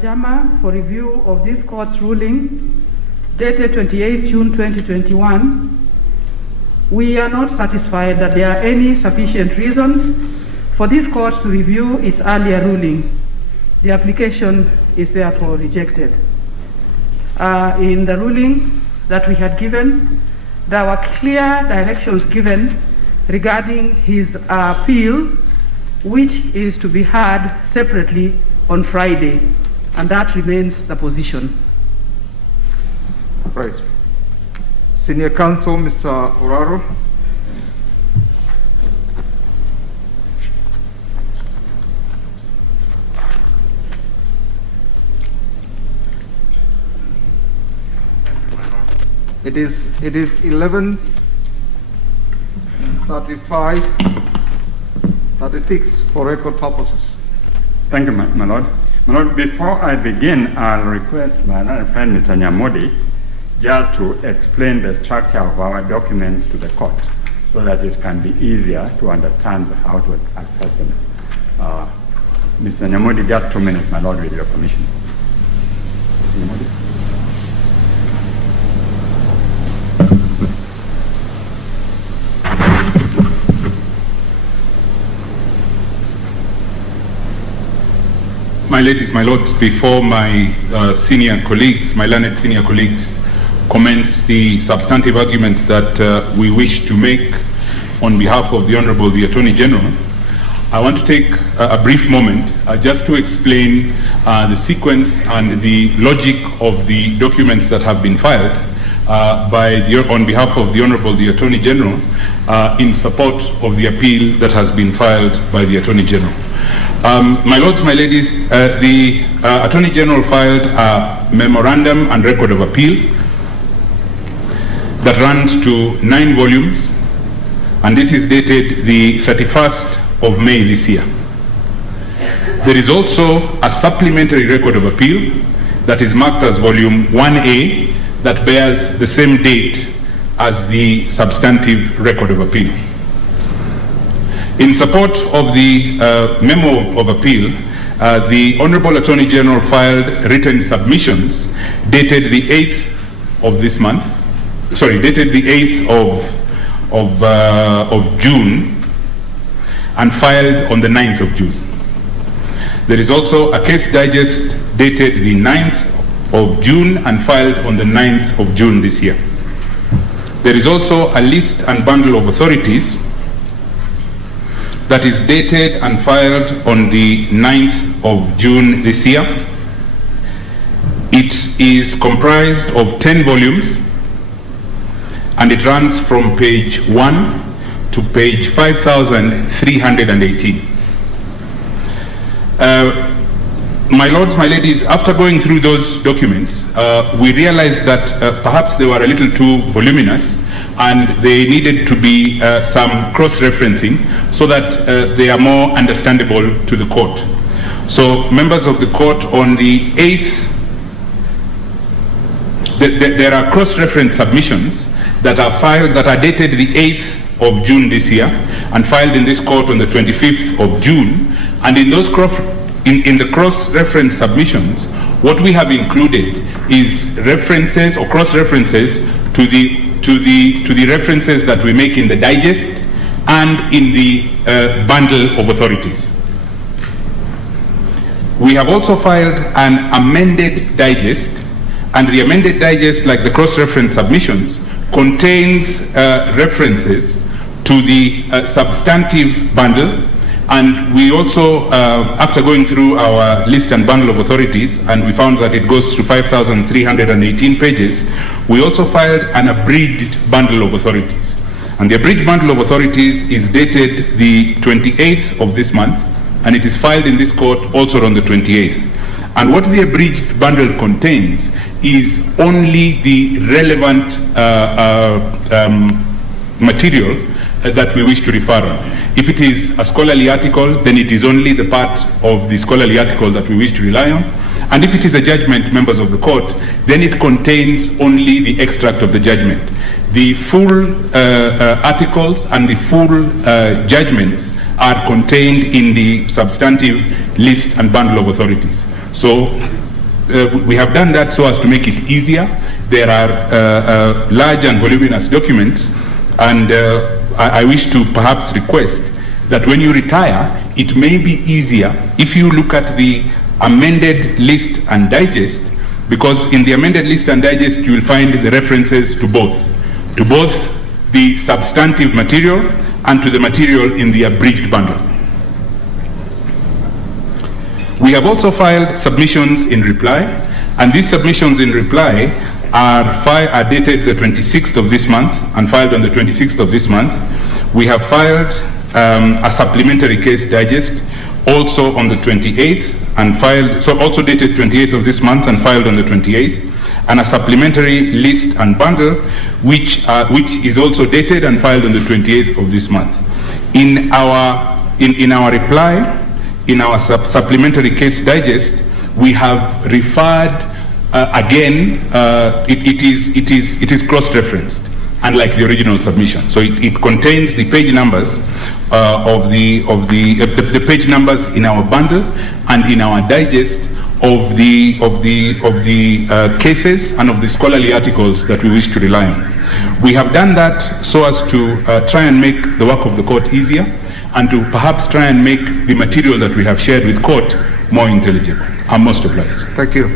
JAMA for review of this court's ruling dated 28 June 2021, we are not satisfied that there are any sufficient reasons for this court to review its earlier ruling. The application is therefore rejected. In the ruling that we had given, there were clear directions given regarding his appeal, which is to be heard separately on Friday, and that remains the position. Right. Senior Counsel, Mr. Oraro. It is 11:35:36 for record purposes. Thank you, my Lord. My Lord, before I begin, I'll request my friend Mr. Nyamodi just to explain the structure of our documents to the court so that it can be easier to understand how to access them. Mr. Nyamodi, just 2 minutes, my Lord, with your permission. Mr. Nyamodi. My ladies, my lords, before my senior colleagues, my learned senior colleagues, commence the substantive arguments that we wish to make on behalf of the Honorable the Attorney General, I want to take a brief moment just to explain the sequence and the logic of the documents that have been filed on behalf of the Honorable the Attorney General in support of the appeal that has been filed by the Attorney General. My lords, my ladies, the Attorney General filed a memorandum and record of appeal that runs to 9 volumes, and this is dated the 31st of May this year. There is also a supplementary record of appeal that is marked as volume 1A that bears the same date as the substantive record of appeal. In support of the memo of appeal, the Honorable Attorney General filed written submissions dated the 8th of this month, dated the 8th of June, and filed on the 9th of June. There is also a case digest dated the 9th of June and filed on the 9th of June this year. There is also a list and bundle of authorities that is dated and filed on the 9th of June this year. It is comprised of 10 volumes, and it runs from page 1 to page 5,318. My lords, my ladies, after going through those documents, we realized that perhaps they were a little too voluminous and they needed to be some cross-referencing so that they are more understandable to the court. So, members of the court, on the 8th, there are cross-reference submissions that are filed, that are dated the 8th of June this year and filed in this court on the 25th of June. And in those in the cross-reference submissions, what we have included is references or cross-references to the references that we make in the digest and in the bundle of authorities. We have also filed an amended digest, and the amended digest, like the cross-reference submissions, contains references to the substantive bundle. And we also, after going through our list and bundle of authorities, and we found that it goes to 5,318 pages, we also filed an abridged bundle of authorities. And the abridged bundle of authorities is dated the 28th of this month, and it is filed in this court also on the 28th. And what the abridged bundle contains is only the relevant material that we wish to refer on. If it is a scholarly article, then it is only the part of the scholarly article that we wish to rely on. And if it is a judgment, members of the court, then it contains only the extract of the judgment. The full articles and the full judgments are contained in the substantive list and bundle of authorities. So we have done that so as to make it easier. There are large and voluminous documents, and I wish to perhaps request that when you retire, it may be easier if you look at the amended list and digest, because in the amended list and digest you will find the references to both the substantive material and to the material in the abridged bundle. We have also filed submissions in reply, and these submissions in reply are dated the 26th of this month and filed on the 26th of this month. We have filed a supplementary case digest also on the 28th and filed, so also dated 28th of this month and filed on the 28th, and a supplementary list and bundle which is also dated and filed on the 28th of this month. In our reply, in our supplementary case digest, we have referred again. It is cross-referenced, unlike the original submission. So it contains the page numbers of the page numbers in our bundle and in our digest of the cases and of the scholarly articles that we wish to rely on. We have done that so as to try and make the work of the court easier, and to perhaps try and make the material that we have shared with court more intelligible. I'm most obliged. Thank you.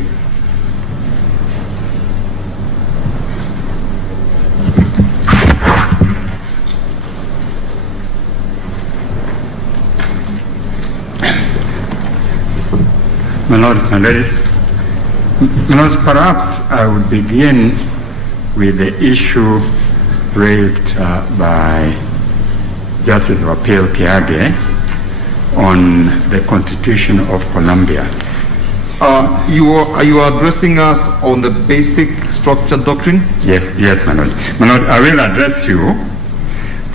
My lords, my ladies, my lords, perhaps I would begin with the issue raised by Justice of Appeal Kiage on the Constitution of Colombia. You are addressing us on the basic structure doctrine? Yes, my lord. My lord, I will address you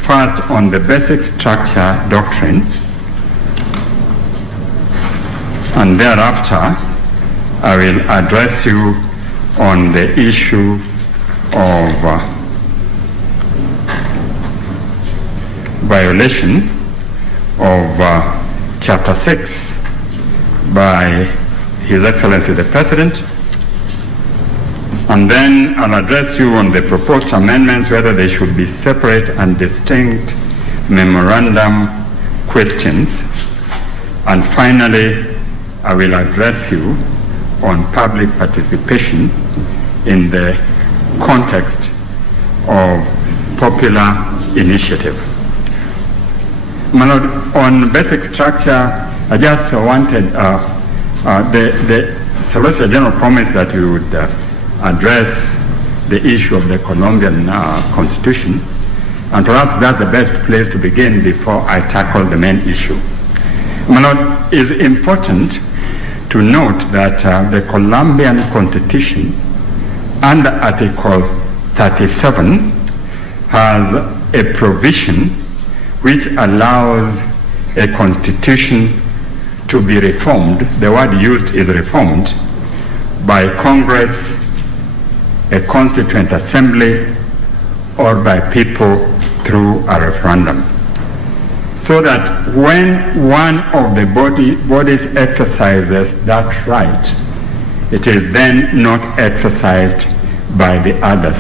first on the basic structure doctrine, and thereafter I will address you on the issue of violation of Chapter 6 by His Excellency the President, and then I'll address you on the proposed amendments, whether they should be separate and distinct memorandum questions, and finally I will address you on public participation in the context of popular initiative. My lord, on basic structure, I just wanted the Solicitor General promised that we would address the issue of the Colombian Constitution, and perhaps that's the best place to begin before I tackle the main issue. My lord, it's important to note that the Colombian Constitution under Article 37 has a provision which allows a constitution to be reformed. The word used is reformed by Congress, a constituent assembly, or by people through a referendum, so that when one of the bodies exercises that right, it is then not exercised by the others.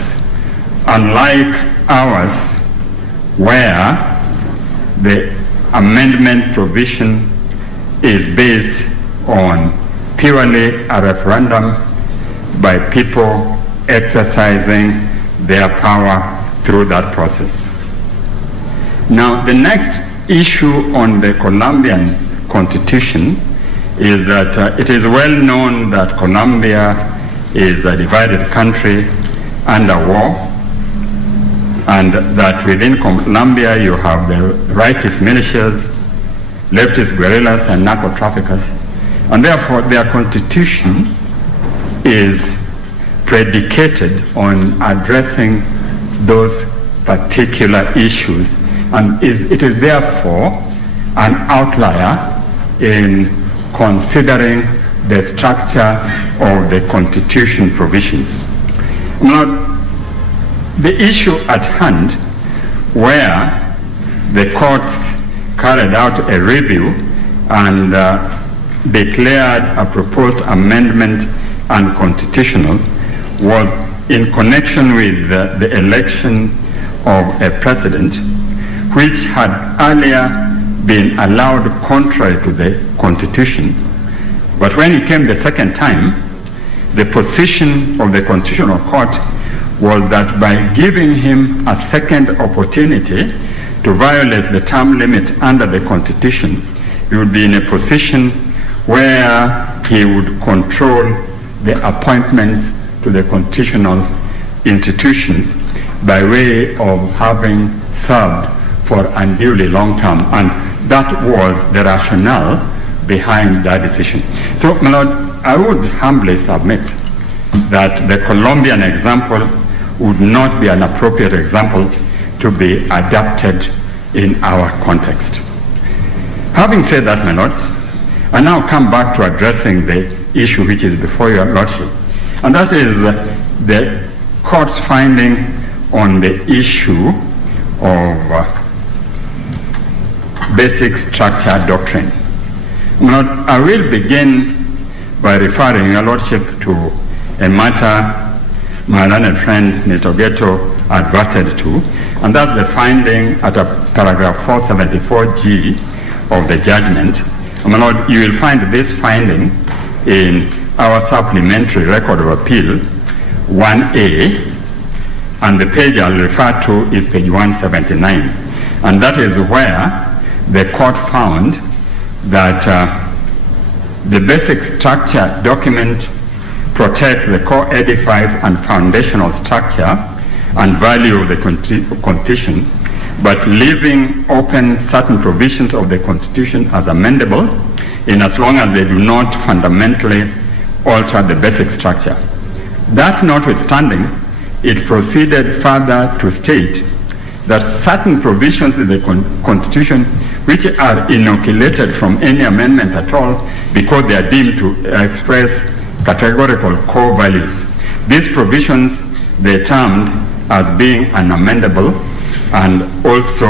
Unlike ours, where the amendment provision is based on purely a referendum by people exercising their power through that process. Now, the next issue on the Colombian Constitution is that it is well known that Colombia is a divided country under war, and that within Colombia you have the rightist militias, leftist guerrillas, and narco-traffickers, and therefore their constitution is predicated on addressing those particular issues, and it is therefore an outlier in considering the structure of the constitution provisions. Now, the issue at hand, where the courts carried out a review and declared a proposed amendment unconstitutional was in connection with the election of a president which had earlier been allowed contrary to the Constitution. But when he came the second time, the position of the Constitutional Court was that by giving him a second opportunity to violate the term limit under the Constitution, he would be in a position where he would control the appointments to the constitutional institutions by way of having served for unduly long term. And that was the rationale behind that decision. So, my Lord, I would humbly submit that the Colombian example would not be an appropriate example to be adapted in our context. Having said that, my Lords, I now come back to addressing the issue which is before your Lordship, and that is the Court's finding on the issue of basic structure doctrine. My Lord, I will begin by referring your Lordship to a matter my learned friend Mr. Ghetto adverted to, and that's the finding at paragraph 474G of the judgment. My Lord, you will find this finding in our supplementary record of appeal 1A, and the page I'll refer to is page 179. And that is where the court found that the basic structure document protects the core edifice and foundational structure and value of the Constitution, but leaving open certain provisions of the Constitution as amendable in as long as they do not fundamentally alter the basic structure. That notwithstanding, it proceeded further to state that certain provisions in the Constitution which are inoculated from any amendment at all because they are deemed to express categorical core values. These provisions they termed as being unamendable and also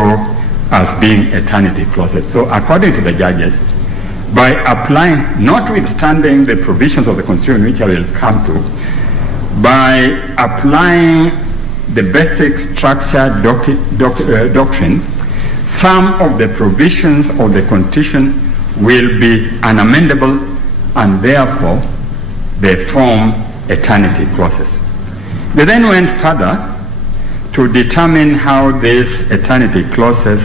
as being eternity clauses. So according to the judges, by applying, notwithstanding the provisions of the Constitution which I will come to, by applying the basic structure doctrine, some of the provisions of the Constitution will be unamendable and therefore they form eternity clauses. They then went further to determine how these eternity clauses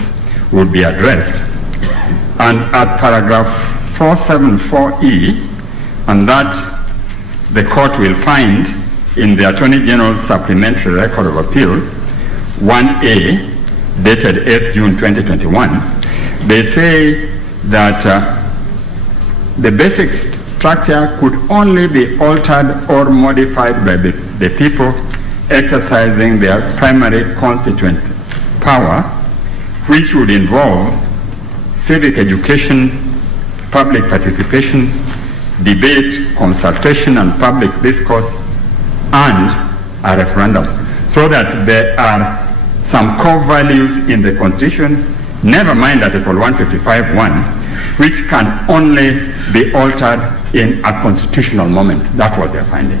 would be addressed. And at paragraph 474E, and that the court will find in the Attorney General's supplementary record of appeal 1A, dated 8th June 2021, they say that the basic structure could only be altered or modified by the people exercising their primary constituent power, which would involve civic education, public participation, debate, consultation, and public discourse, and a referendum. So that there are some core values in the Constitution, never mind Article 155(1), which can only be altered in a constitutional moment. That was their finding.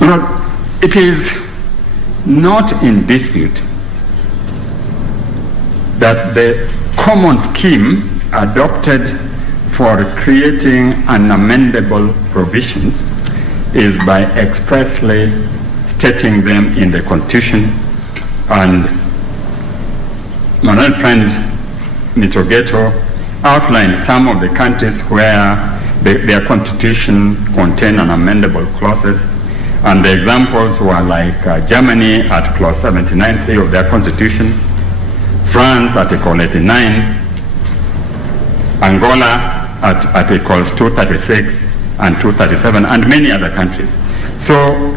Now, it is not in dispute that the common scheme adopted for creating unamendable provisions is by expressly stating them in the Constitution. And my old friend Mr. Ghetto outlined some of the countries where their constitution contained unamendable clauses, and the examples were like Germany at clause 79(3) of their constitution, France Article 89, Angola at Articles 236 and 237, and many other countries. So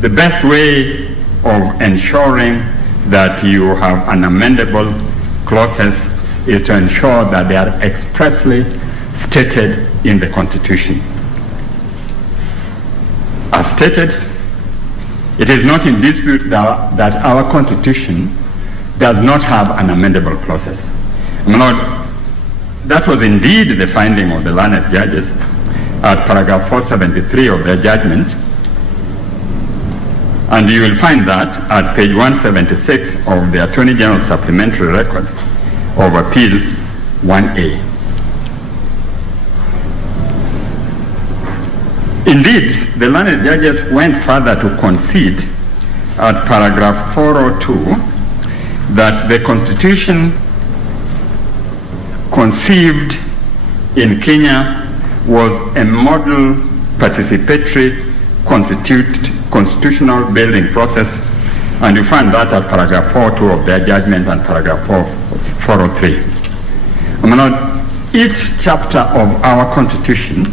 the best way of ensuring that you have unamendable clauses is to ensure that they are expressly stated in the Constitution. As stated, it is not in dispute that our Constitution does not have unamendable clauses. My Lord, that was indeed the finding of the learned judges, at paragraph 473 of their judgment. And you will find that at page 176 of the Attorney General's Supplementary Record of Appeal 1A. Indeed, the learned judges went further to concede at paragraph 402 that the Constitution conceived in Kenya was a model participatory constitutional building process, and you find that at paragraph 402 of their judgment and paragraph 403. My Lord, each chapter of our Constitution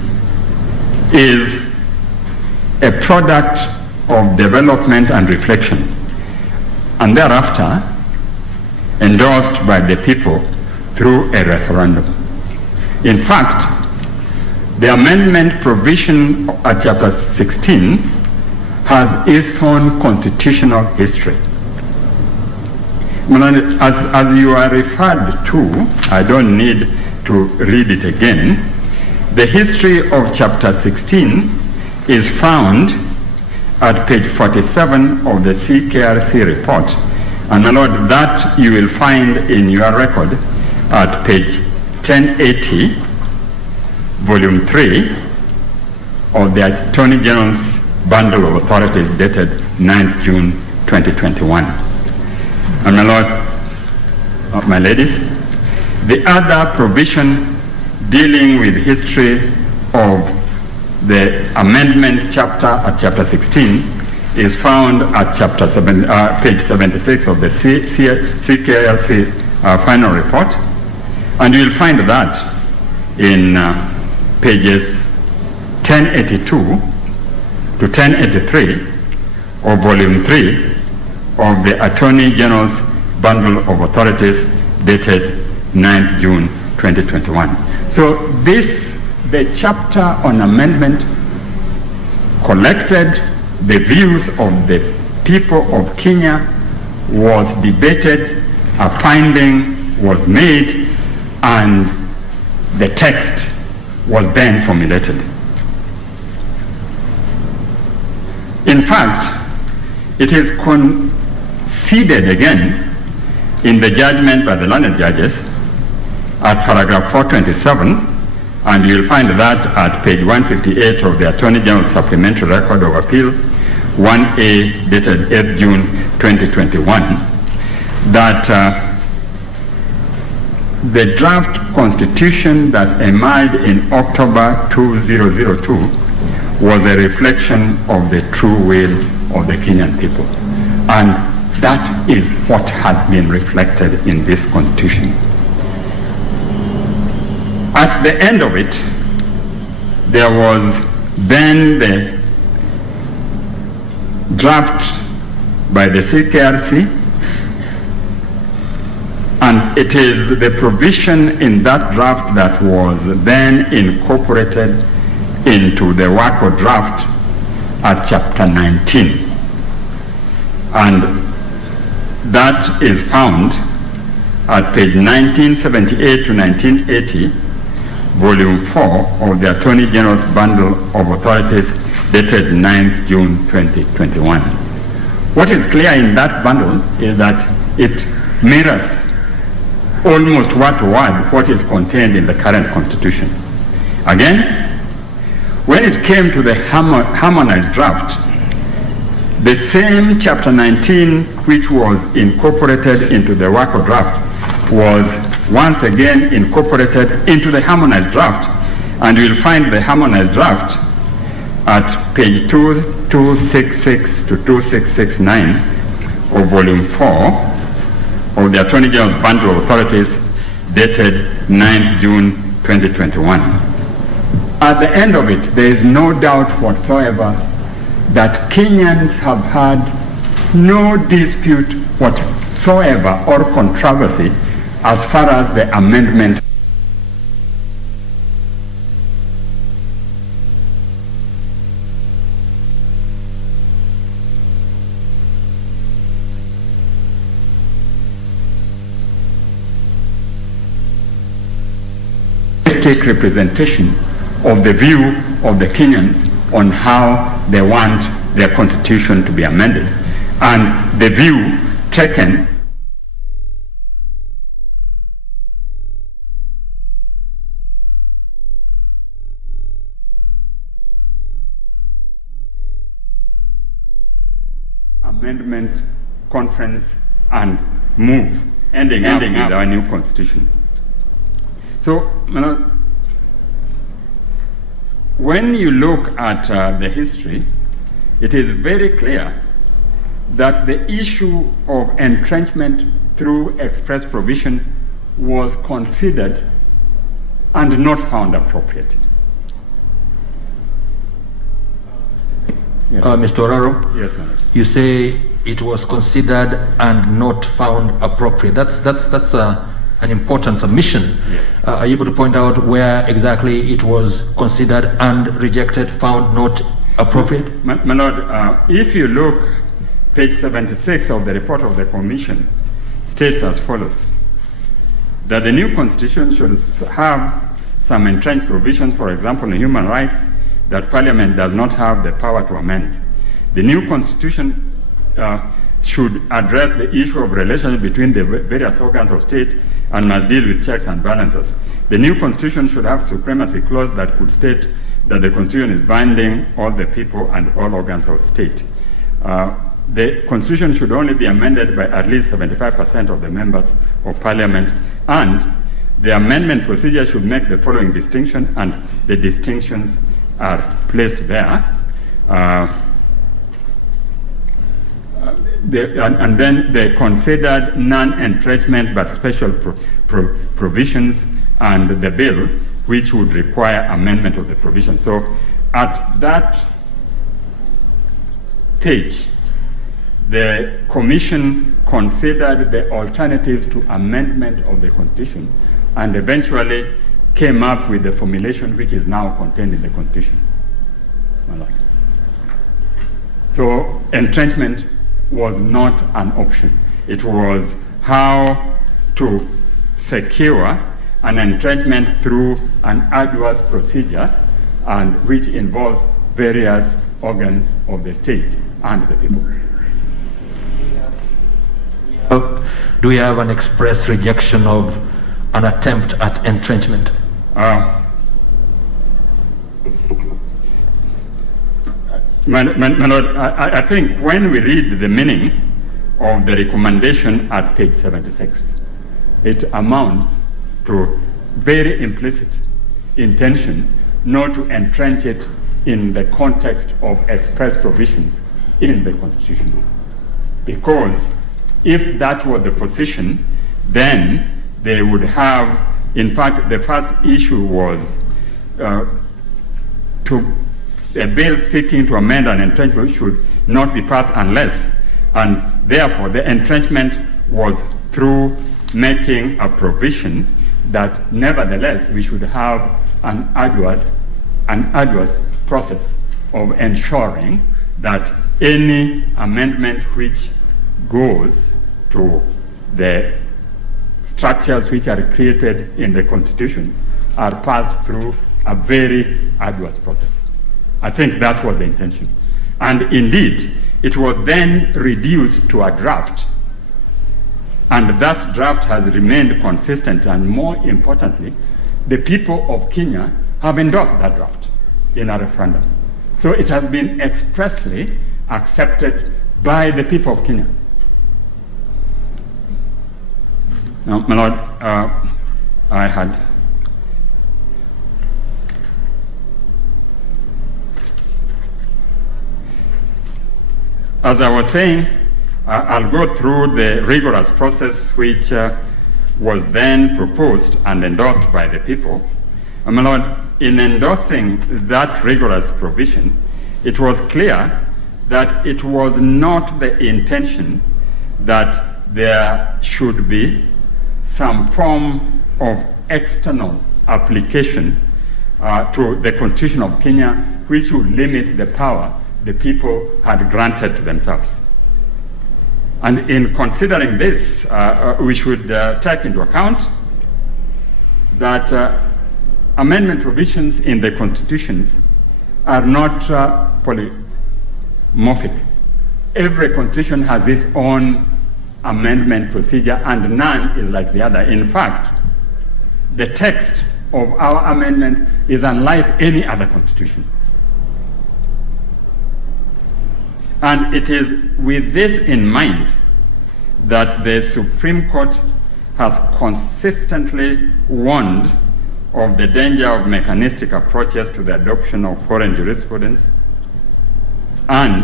is a product of development and reflection, and thereafter endorsed by the people through a referendum. In fact, the amendment provision at chapter 16 has its own constitutional history. As you are referred to, I don't need to read it again. The history of chapter 16 is found at page 47 of the CKRC report. And my Lord, that you will find in your record at page 1080, volume 3 of the Attorney General's Bundle of Authorities dated 9th June 2021. And my Lord, my ladies, the other provision dealing with history of the amendment chapter at chapter 16 is found at chapter page 76 of the CKRC final report, and you will find that in pages 1082 to 1083 of volume 3 of the Attorney General's Bundle of Authorities dated 9th June 2021. So the chapter on amendment collected the views of the people of Kenya, was debated, a finding was made, and the text was then formulated. In fact, it is conceded again in the judgment by the learned judges at paragraph 427, and you'll find that at page 158 of the Attorney General's Supplementary Record of Appeal 1A dated 8th June 2021, that the draft constitution that emerged in October 2002 was a reflection of the true will of the Kenyan people. And that is what has been reflected in this constitution. At the end of it, there was then the draft by the CKRC, and it is the provision in that draft that was then incorporated into the WACO draft at chapter 19. And that is found at page 1978 to 1980, volume 4 of the Attorney General's Bundle of Authorities dated 9th June 2021. What is clear in that bundle is that it mirrors almost word to word what is contained in the current constitution. Again, when it came to the harmonized draft, the same chapter 19 which was incorporated into the WACO draft was once again incorporated into the harmonized draft, and you will find the harmonized draft at page 2266 to 2669 of volume 4 of the Attorney General's Bundle of Authorities dated 9th June 2021. At the end of it, there is no doubt whatsoever that Kenyans have had no dispute whatsoever or controversy as far as the amendment . State representation of the view of the Kenyans on how they want their constitution to be amended, and the view taken amendment conference and move ending up with our new constitution. So, when you look at the history, it is very clear that the issue of entrenchment through express provision was considered and not found appropriate. Yes. Mr. Oraro, Yes, Madam. you say it was considered and not found appropriate. That's an important submission. Yes. Are you able to point out where exactly it was considered and rejected, found not appropriate? My Lord, if you look, page 76 of the report of the Commission states as follows, that the new constitution should have some entrenched provisions, for example, in human rights, that Parliament does not have the power to amend. The new constitution should address the issue of relations between the various organs of state and must deal with checks and balances. The new constitution should have supremacy clause that could state that the constitution is binding all the people and all organs of state. The constitution should only be amended by at least 75% of the members of Parliament, and the amendment procedure should make the following distinction, and the distinctions are placed there. And then they considered non-entrenchment but special provisions and the bill, which would require amendment of the provision. So at that page, the Commission considered the alternatives to amendment of the Constitution and eventually came up with the formulation which is now contained in the Constitution. So entrenchment was not an option. It was how to secure an entrenchment through an arduous procedure, and which involves various organs of the state and the people. Do we have an express rejection of an attempt at entrenchment? My Lord, I think when we read the meaning of the recommendation at page 76, it amounts to very implicit intention not to entrench it in the context of express provisions in the Constitution. Because if that were the position, then they would have, in fact, the first issue was a bill seeking to amend an entrenchment should not be passed unless, and therefore the entrenchment was through making a provision that nevertheless we should have an arduous process of ensuring that any amendment which goes to the structures which are created in the Constitution are passed through a very arduous process. I think that was the intention. And indeed, it was then reduced to a draft. And that draft has remained consistent, and more importantly, the people of Kenya have endorsed that draft in a referendum. So it has been expressly accepted by the people of Kenya. Now, my Lord, I had as I was saying, I'll go through the rigorous process which was then proposed and endorsed by the people. My Lord, in endorsing that rigorous provision, it was clear that it was not the intention that there should be some form of external application to the Constitution of Kenya which would limit the power the people had granted to themselves. And in considering this, we should take into account that amendment provisions in the constitutions are not polymorphic. Every constitution has its own amendment procedure, and none is like the other. In fact, the text of our amendment is unlike any other constitution. And it is with this in mind that the Supreme Court has consistently warned of the danger of mechanistic approaches to the adoption of foreign jurisprudence and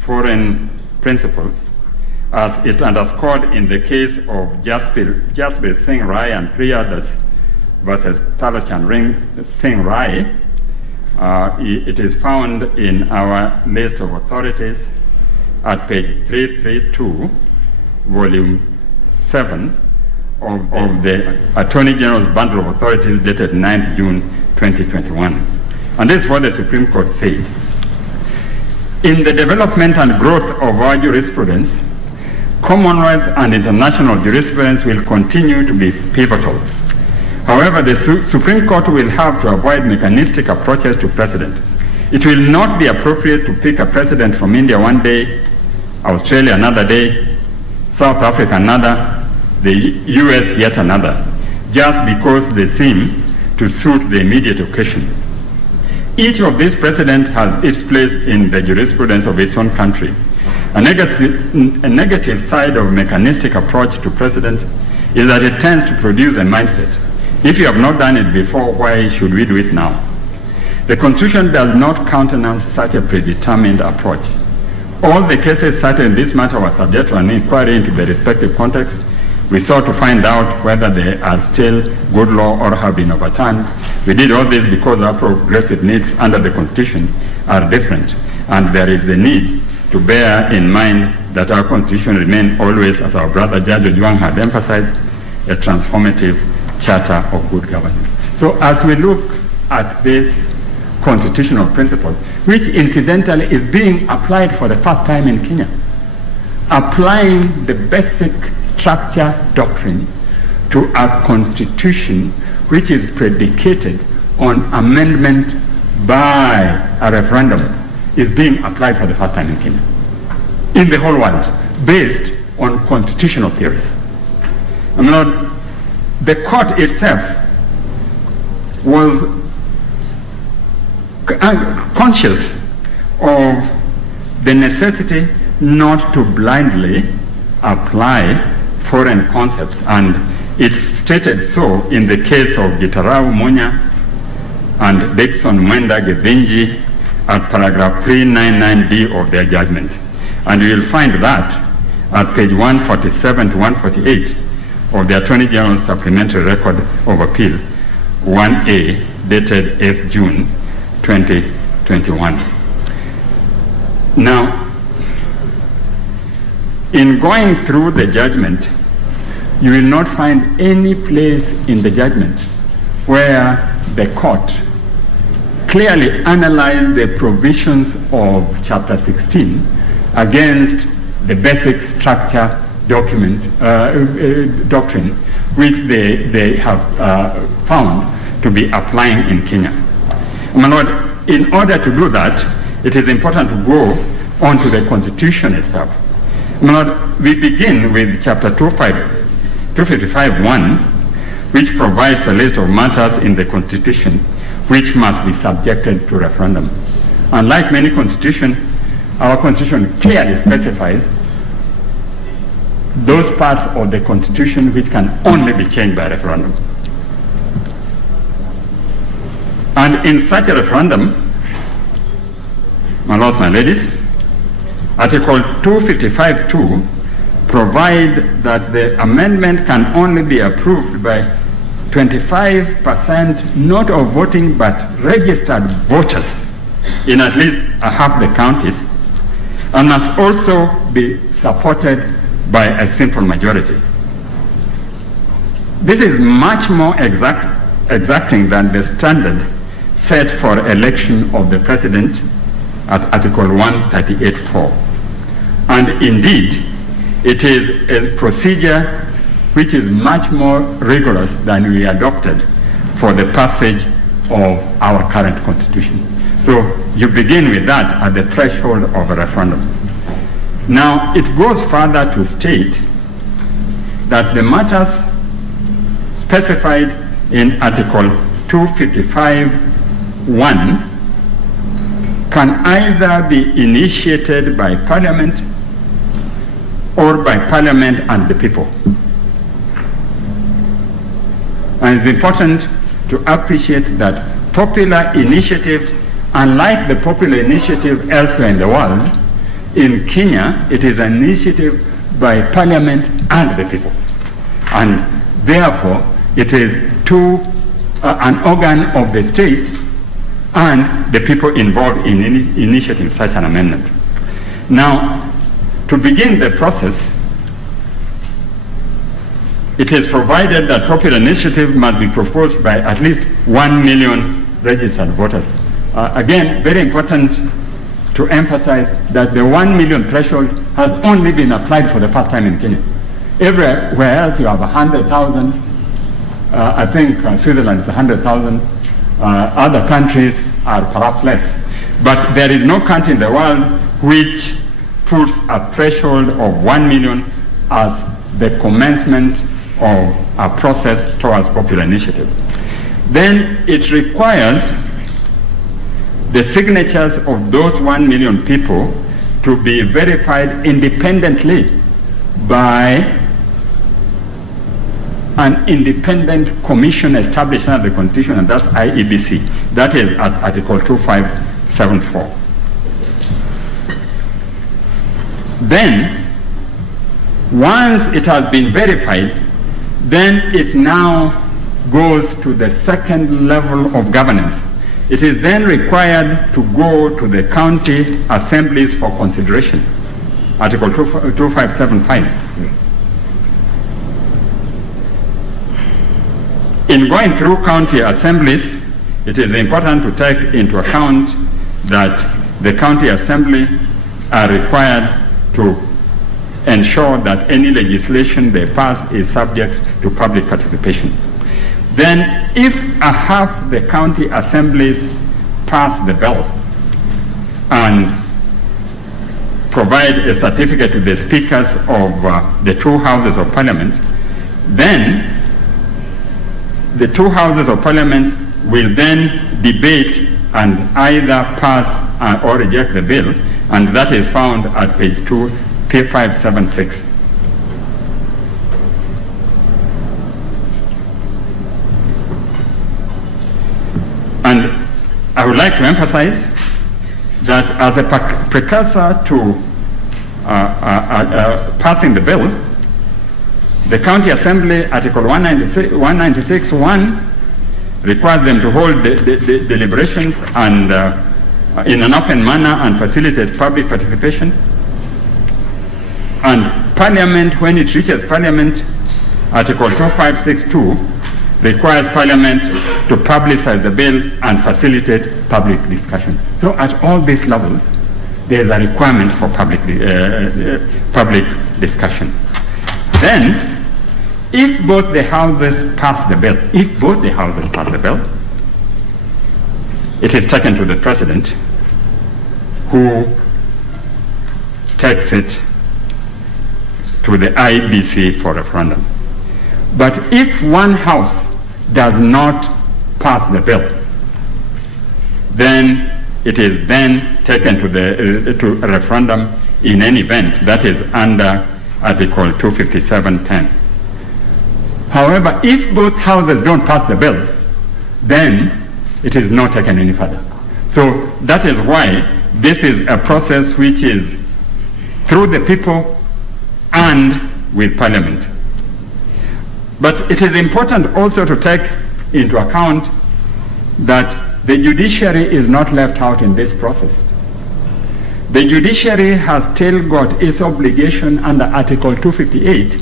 foreign principles, as it underscored in the case of Jaspir Singh Rai and three others versus Talochan Singh Rai. It is found in our list of authorities at page 332, volume 7 of the Attorney General's Bundle of Authorities dated 9th June 2021. And this is what the Supreme Court said. In the development and growth of our jurisprudence, Commonwealth and international jurisprudence will continue to be pivotal. However, the Supreme Court will have to avoid mechanistic approaches to precedent. It will not be appropriate to pick a precedent from India one day, Australia another day, South Africa another, the US yet another, just because they seem to suit the immediate occasion. Each of these precedents has its place in the jurisprudence of its own country. A negative side of mechanistic approach to precedent is that it tends to produce a mindset. If you have not done it before, why should we do it now? The Constitution does not countenance such a predetermined approach. All the cases cited in this matter were subject to an inquiry into the respective context. We sought to find out whether they are still good law or have been overturned. We did all this because our progressive needs under the Constitution are different, and there is the need to bear in mind that our Constitution remains always, as our brother Judge Ojwang had emphasized, a transformative charter of good governance. So as we look at this constitutional principle, which incidentally is being applied for the first time in Kenya, applying the basic structure doctrine to a constitution which is predicated on amendment by a referendum, is being applied for the first time in Kenya, in the whole world, based on constitutional theories. The court itself was conscious of the necessity not to blindly apply foreign concepts, and it stated so in the case of Gitarau Munya and Dixon Mwenda Gevinji at paragraph 399D of their judgment. And you will find that at page 147 to 148 of the Attorney General's Supplementary Record of Appeal 1A dated 8th June 2021. Now, in going through the judgment, you will not find any place in the judgment where the court clearly analyzed the provisions of Chapter 16 against the basic structure doctrine which they have found to be applying in Kenya. My Lord, in order to do that, it is important to go on to the Constitution itself. My Lord, we begin with Chapter 255(1), which provides a list of matters in the Constitution which must be subjected to referendum. Unlike many constitutions, our Constitution clearly specifies those parts of the Constitution which can only be changed by referendum. And in such a referendum, my lords, my ladies, Article 255(2) provide that the amendment can only be approved by 25% not of voting but registered voters in at least a half the counties, and must also be supported by a simple majority. This is much more exacting than the standard set for election of the president at Article 138(4). And indeed, it is a procedure which is much more rigorous than we adopted for the passage of our current constitution. So you begin with that at the threshold of a referendum. Now, it goes further to state that the matters specified in Article 255(1) can either be initiated by Parliament or by Parliament and the people. And it's important to appreciate that popular initiative, unlike the popular initiative elsewhere in the world, in Kenya, it is an initiative by Parliament and the people. And therefore, it is an organ of the state and the people involved in initiating such an amendment. Now, to begin the process, it is provided that popular initiative must be proposed by at least 1 million registered voters. Again, very important to emphasize that the 1 million threshold has only been applied for the first time in Kenya. Everywhere else you have 100,000. I think Switzerland is 100,000. Other countries are perhaps less. But there is no country in the world which puts a threshold of 1 million as the commencement of a process towards popular initiative. Then it requires the signatures of those 1 million people to be verified independently by an independent commission established under the Constitution, and that's IEBC. That is at Article 2574. Then, once it has been verified, then it now goes to the second level of governance. It is then required to go to the county assemblies for consideration. Article 2575. In going through county assemblies, it is important to take into account that the county assembly are required to ensure that any legislation they pass is subject to public participation. Then, if a half the county assemblies pass the bill and provide a certificate to the speakers of the two houses of parliament, then the two houses of parliament will then debate and either pass or reject the bill, and that is found at page 576. And I would like to emphasize that as a precursor to passing the bill, the county assembly, Article 196(1) requires them to hold the deliberations and in an open manner and facilitate public participation. And Parliament, when it reaches Parliament, Article 2562 requires Parliament to publicize the bill and facilitate public discussion. So at all these levels, there is a requirement for public discussion. Then, if both the houses pass the bill, it is taken to the President, who takes it to the IBC for referendum. But if one house does not pass the bill, then it is then taken to a referendum in any event. That is under Article 257(10). However, if both houses don't pass the bill, then it is not taken any further. So that is why this is a process which is through the people and with Parliament. But it is important also to take into account that the judiciary is not left out in this process. The judiciary has still got its obligation under Article 258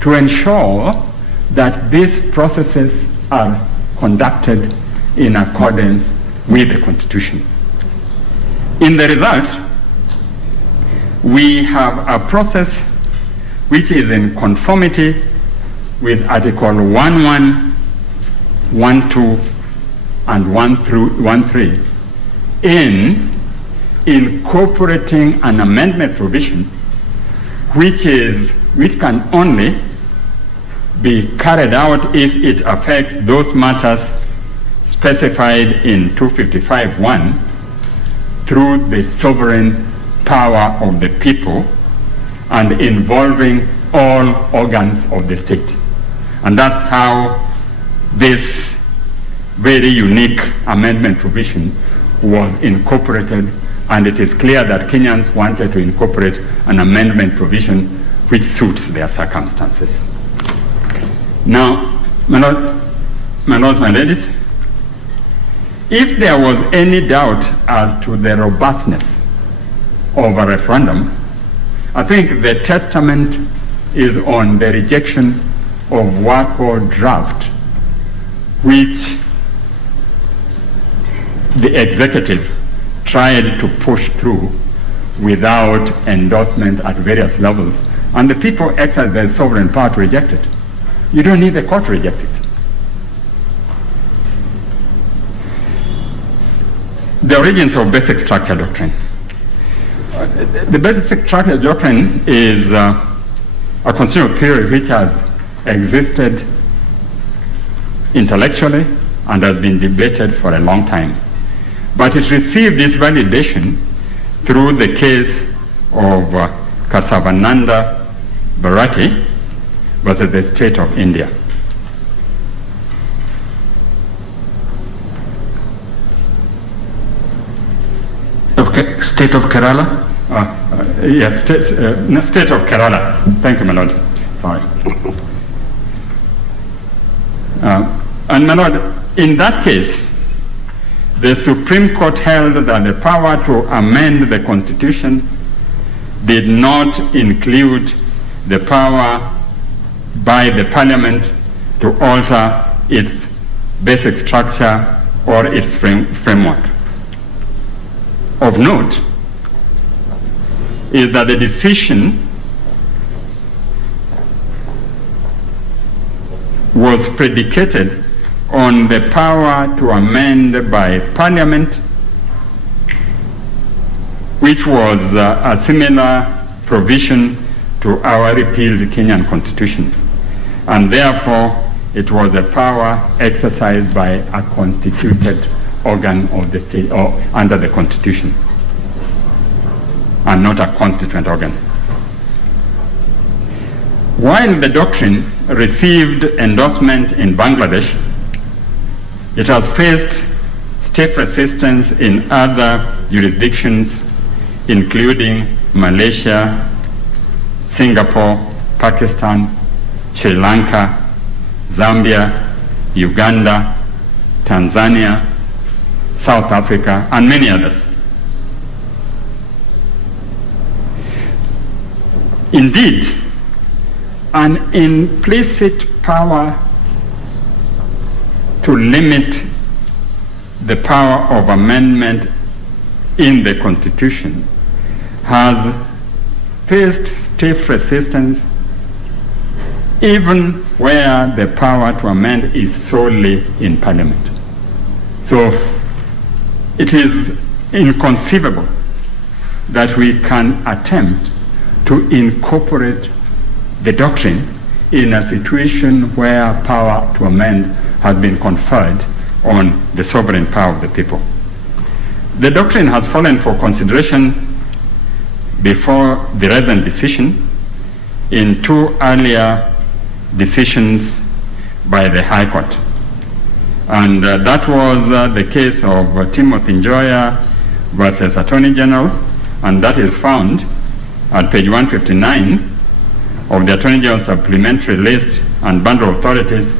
to ensure that these processes are conducted in accordance with the Constitution. In the result, we have a process which is in conformity with Article 11 1.2 and 1.3 in incorporating an amendment provision which can only be carried out if it affects those matters specified in 255(1) through the sovereign power of the people and involving all organs of the state. And that's how this very unique amendment provision was incorporated, and it is clear that Kenyans wanted to incorporate an amendment provision which suits their circumstances. Now, my lords, my ladies, if there was any doubt as to the robustness of a referendum, I think the testament is on the rejection of WACO draft, which the executive tried to push through without endorsement at various levels, and the people exercised their sovereign power to reject it. You don't need the court to reject it. The origins of basic structure doctrine. The basic structure doctrine is a constitutional theory which has existed intellectually and has been debated for a long time. But it received its validation through the case of Kesavananda Bharati versus the state of India. State of Kerala? Yes, state of Kerala. Thank you, my lord. Sorry. And my lord, in that case, the Supreme Court held that the power to amend the Constitution did not include the power by the Parliament to alter its basic structure or its framework. Of note is that the decision was predicated on the power to amend by Parliament, which was a similar provision to our repealed Kenyan Constitution. And therefore, it was a power exercised by a constituted organ of the state or under the Constitution, and not a constituent organ. While the doctrine received endorsement in Bangladesh, it has faced stiff resistance in other jurisdictions, including Malaysia, Singapore, Pakistan, Sri Lanka, Zambia, Uganda, Tanzania, South Africa, and many others. Indeed, an implicit power to limit the power of amendment in the Constitution has faced stiff resistance even where the power to amend is solely in Parliament. So it is inconceivable that we can attempt to incorporate the doctrine in a situation where power to amend has been conferred on the sovereign power of the people. The doctrine has fallen for consideration before the recent decision in two earlier decisions by the High Court. And that was the case of Timothy Njoya versus Attorney General, and that is found at page 159 of the Attorney General Supplementary List and Bundle of Authorities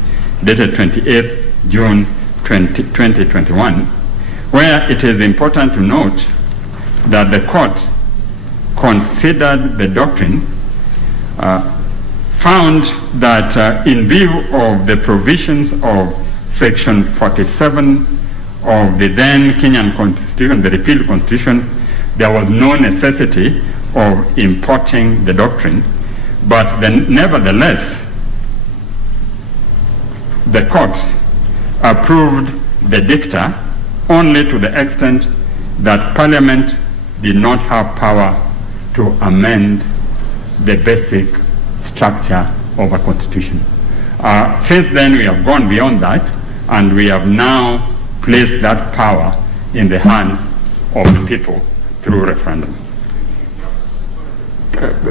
dated 28 June 2021, where it is important to note that the court considered the doctrine, found that in view of the provisions of Section 47 of the then Kenyan Constitution, the repealed Constitution, there was no necessity of importing the doctrine, but then nevertheless the court approved the dicta only to the extent that Parliament did not have power to amend the basic structure of a constitution. Since then, we have gone beyond that, and we have now placed that power in the hands of the people through referendum.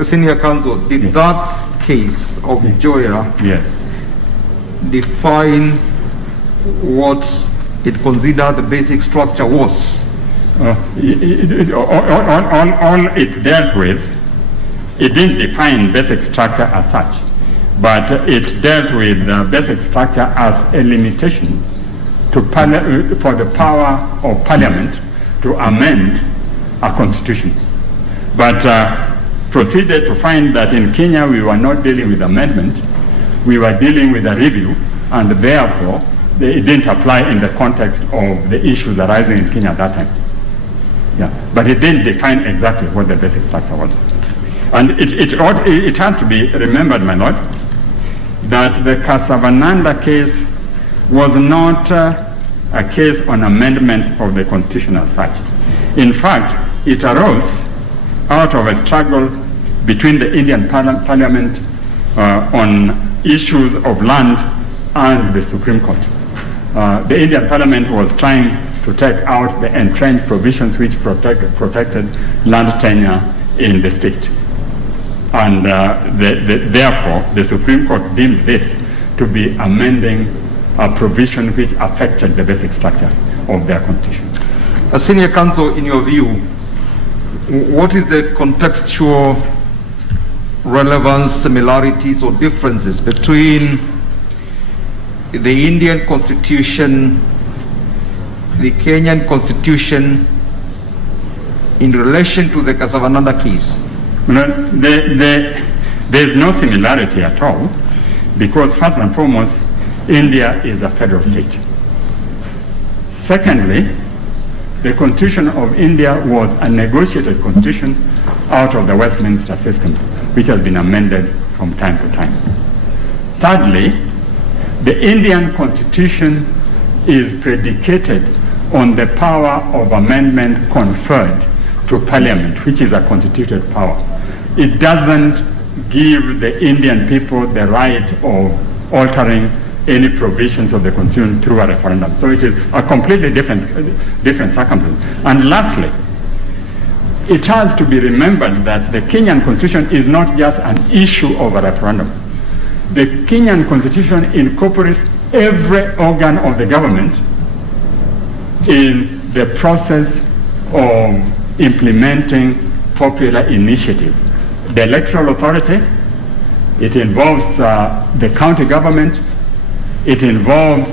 Senior Counsel, did that case of Joya define what it considered the basic structure was? All it dealt with, it didn't define basic structure as such, but it dealt with basic structure as a limitation to for the power of Parliament to amend a constitution. But proceeded to find that in Kenya we were not dealing with amendment, we were dealing with a review, and therefore it didn't apply in the context of the issues arising in Kenya at that time. But it didn't define exactly what the basic structure was. And it has to be remembered, my lord, that the Casavananda case was not a case on amendment of the constitution as such. In fact, it arose out of a struggle between the Indian Parliament on issues of land and the Supreme Court. The Indian Parliament was trying to take out the entrenched provisions which protected land tenure in the state. And therefore, the Supreme Court deemed this to be amending a provision which affected the basic structure of their constitution. Senior Counsel, in your view, what is the contextual relevance, similarities or differences between the Indian Constitution, the Kenyan Constitution in relation to the Casavananda case? There is no similarity at all, because first and foremost, India is a federal state. Secondly, the Constitution of India was a negotiated constitution out of the Westminster system, which has been amended from time to time. Thirdly, the Indian Constitution is predicated on the power of amendment conferred to Parliament, which is a constituted power. It doesn't give the Indian people the right of altering any provisions of the Constitution through a referendum. So it is a completely different circumstance. And lastly, it has to be remembered that the Kenyan Constitution is not just an issue of a referendum. The Kenyan Constitution incorporates every organ of the government in the process of implementing popular initiative. The electoral authority, it involves the county government, it involves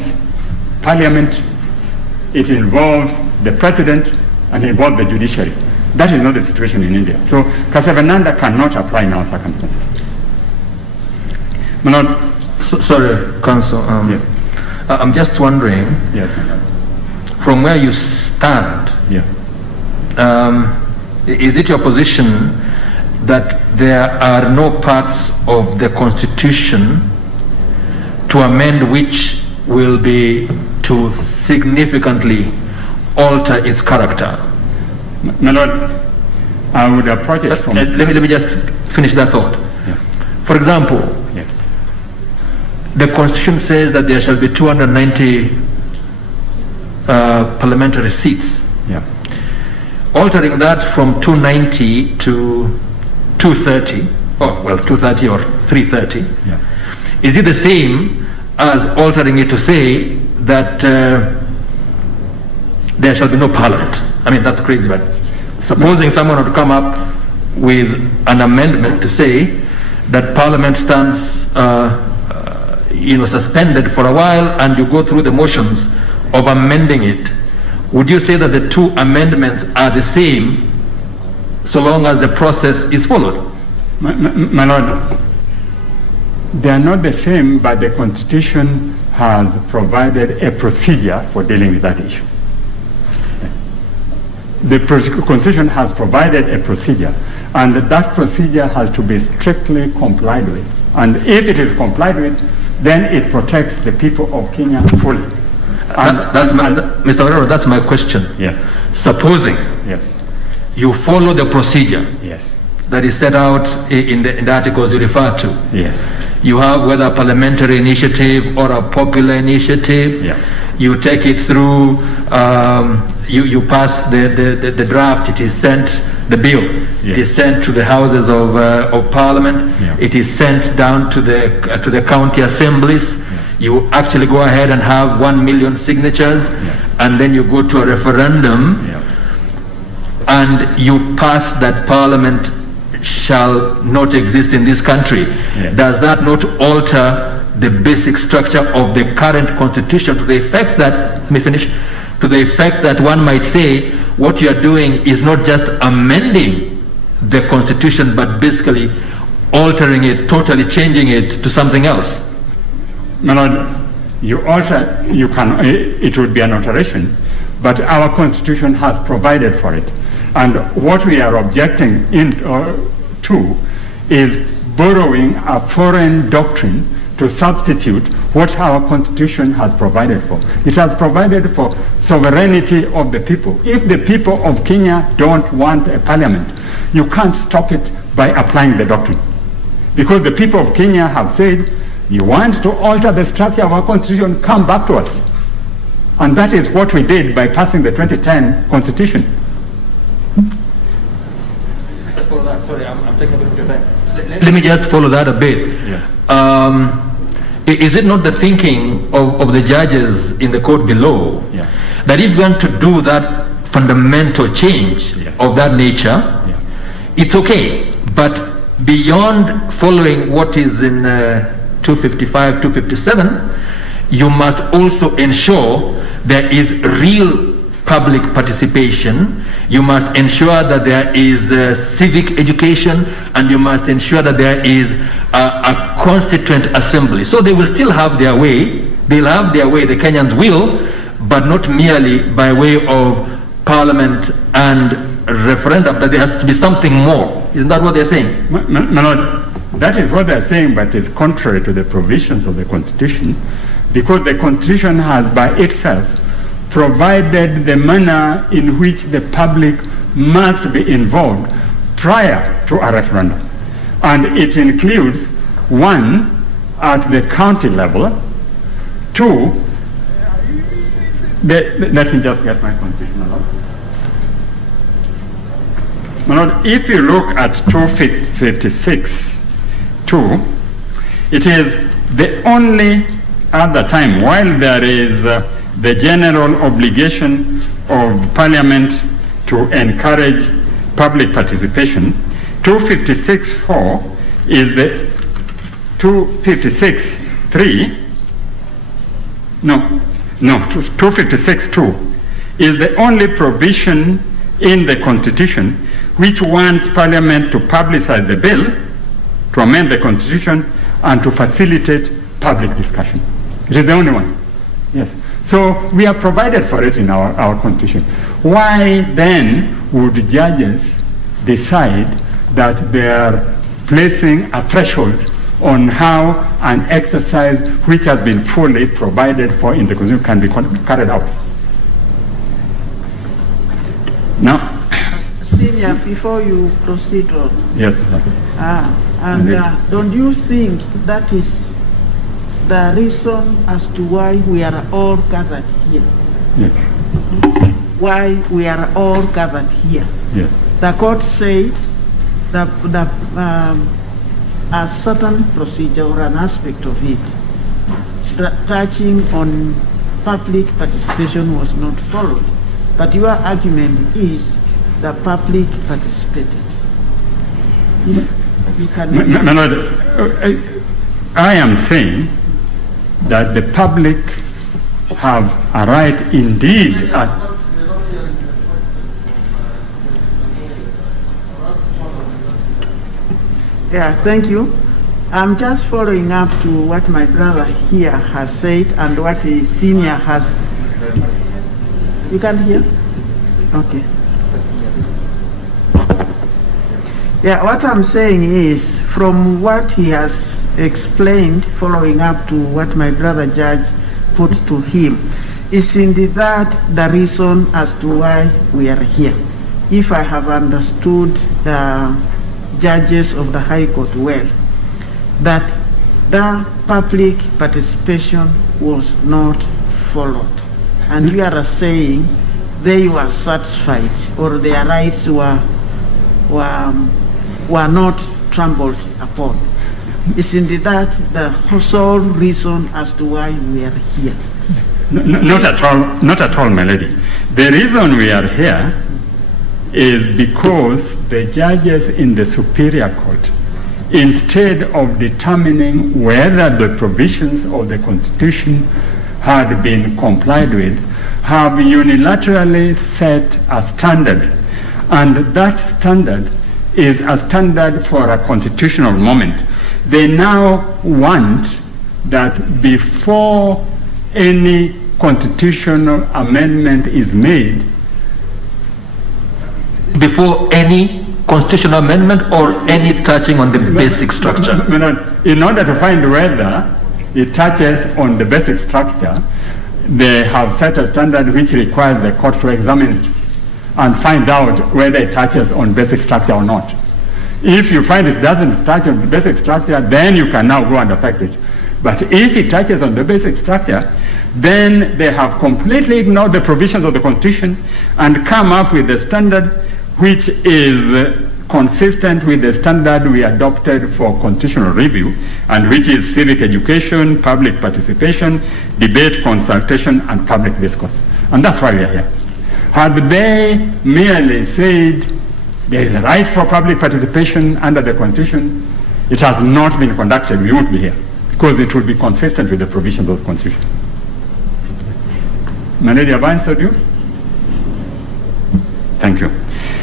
Parliament, it involves the President, and it involves the judiciary. That is not the situation in India. So Casavananda cannot apply in our circumstances. Sorry, Counsel. Yes. I'm just wondering, Yes, from where you stand, is it your position that there are no parts of the Constitution to amend which will be to significantly alter its character? My Lord, I would approach it from... Let me just finish that thought. Yeah. For example, Yes. the Constitution says that there shall be 290 parliamentary seats. Yeah. Altering that from 290 to 230, 230 or 330, Yeah. is it the same as altering it to say that there shall be no parliament? I mean, that's crazy, but supposing someone would come up with an amendment to say that parliament stands suspended for a while, and you go through the motions of amending it, would you say that the two amendments are the same so long as the process is followed? My Lord, they are not the same, but the Constitution has provided a procedure for dealing with that issue. The Constitution has provided a procedure, and that procedure has to be strictly complied with. And if it is complied with, then it protects the people of Kenya fully. Mr. Warero, that's my question. Yes. Supposing Yes. you follow the procedure Yes. that is set out in the articles you refer to. Yes. You have whether a parliamentary initiative or a popular initiative. Yeah. You take it through. You pass the draft. It is sent. The bill. Yeah. It is sent to the houses of Parliament. Yeah. It is sent down to the county assemblies. Yeah. You actually go ahead and have 1 million signatures, and then you go to a referendum, and you pass that Parliament shall not exist in this country. Yes. Does that not alter the basic structure of the current constitution to the effect that, let me finish, to the effect that one might say what you are doing is not just amending the constitution but basically altering it, totally changing it to something else? My Lord, it would be an alteration, but our constitution has provided for it. And what we are objecting to is borrowing a foreign doctrine to substitute what our constitution has provided for. It has provided for sovereignty of the people. If the people of Kenya don't want a parliament, you can't stop it by applying the doctrine. Because the people of Kenya have said, you want to alter the structure of our constitution, come back to us. And that is what we did by passing the 2010 constitution. Sorry, I'm taking a bit of your time. Let me just follow that a bit. Yes. Is it not the thinking of the judges in the court below that if you want to do that fundamental change of that nature, it's okay, but beyond following what is in 255, 257, you must also ensure there is real public participation. You must ensure that there is civic education, and you must ensure that there is a constituent assembly. So they will still have their way. They'll have their way, the Kenyans will, but not merely by way of parliament and referendum, that there has to be something more. Isn't that what they're saying? My Lord, that is what they're saying, but it's contrary to the provisions of the Constitution, because the Constitution has by itself provided the manner in which the public must be involved prior to a referendum. And it includes, 1, at the county level, 2, let me just get my constitution along. My Lord, if you look at 256(2), it is the only other time, while there is the general obligation of Parliament to encourage public participation, 256(4) is the 256(3). No, 256(2) is the only provision in the Constitution which wants Parliament to publicize the bill, to amend the Constitution, and to facilitate public discussion. It is the only one. Yes. So we have provided for it in our Constitution. Why then would judges decide that they are placing a threshold on how an exercise which has been fully provided for in the Constitution can be carried out? Now, Senior, before you proceed on. Yes. Don't you think that is the reason as to why we are all gathered here? Yes. Why we are all gathered here? Yes. The court said that a certain procedure or an aspect of it touching on public participation was not followed. But your argument is the public participated. I am saying that the public have a right indeed. Yeah, thank you. I'm just following up to what my brother here has said and what his senior has. You can't hear? Okay. Yeah, what I'm saying is, from what he has explained, following up to what my brother judge put to him, Isn't that the reason as to why we are here? If I have understood the judges of the High Court well, that the public participation was not followed. And you are saying they were satisfied or their rights were not trampled upon. Isn't that the sole reason as to why we are here? Not at all, my lady. The reason we are here is because the judges in the Superior Court, instead of determining whether the provisions of the Constitution had been complied with, have unilaterally set a standard. And that standard is a standard for a constitutional moment. They now want that before any constitutional amendment is made. Before any constitutional amendment or any touching on the basic structure? In order to find whether it touches on the basic structure, they have set a standard which requires the court to examine it and find out whether it touches on basic structure or not. If you find it doesn't touch on the basic structure, then you can now go and affect it. But if it touches on the basic structure, then they have completely ignored the provisions of the Constitution and come up with a standard which is consistent with the standard we adopted for constitutional review, and which is civic education, public participation, debate, consultation, and public discourse. And that's why we are here. Had they merely said there is a right for public participation under the Constitution, it has not been conducted, we won't be here, because it would be consistent with the provisions of the Constitution. My lady, have I answered you? Thank you.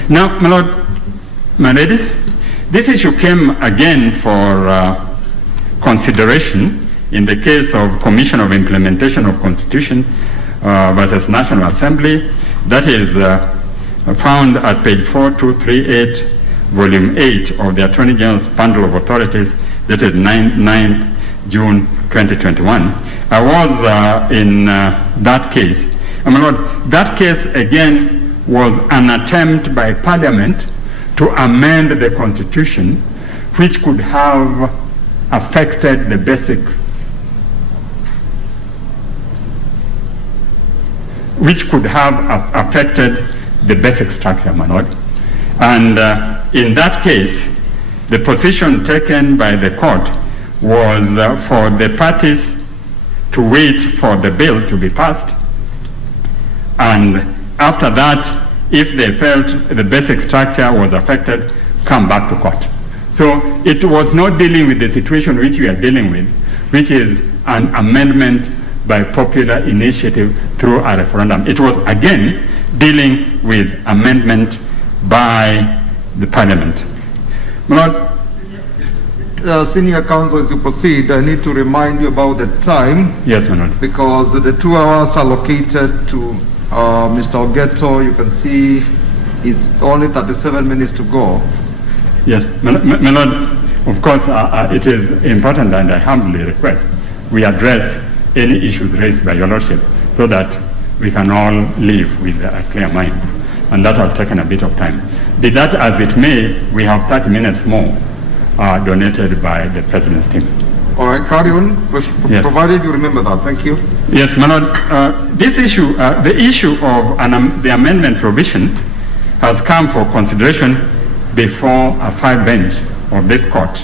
Now, my lord, my ladies, this issue came again for consideration in the case of Commission of Implementation of Constitution versus National Assembly. That is found at page 4238, volume 8 of the Attorney General's Bundle of Authorities, dated 9th June 2021. I was in that case. And my lord, that case again was an attempt by Parliament to amend the Constitution, which could have affected the basic, structure, my lord. And in that case, the position taken by the court was for the parties to wait for the bill to be passed, and after that, if they felt the basic structure was affected, come back to court. So it was not dealing with the situation which we are dealing with, which is an amendment by popular initiative through a referendum. It was again dealing with amendment by the Parliament. My Lord, Senior Counsel, as you proceed, I need to remind you about the time. Yes, my Lord. Because the 2 hours allocated to Mr. Ogeto, you can see it's only 37 minutes to go. Yes, my Lord, of course, it is important, and I humbly request we address any issues raised by your Lordship so that we can all live with a clear mind. And that has taken a bit of time. Be that as it may, we have 30 minutes more donated by the President's team. All right, carry on, yes. Provided you remember that. Thank you. Yes, my Lord. This issue, the issue of the amendment provision has come for consideration before a 5-bench of this court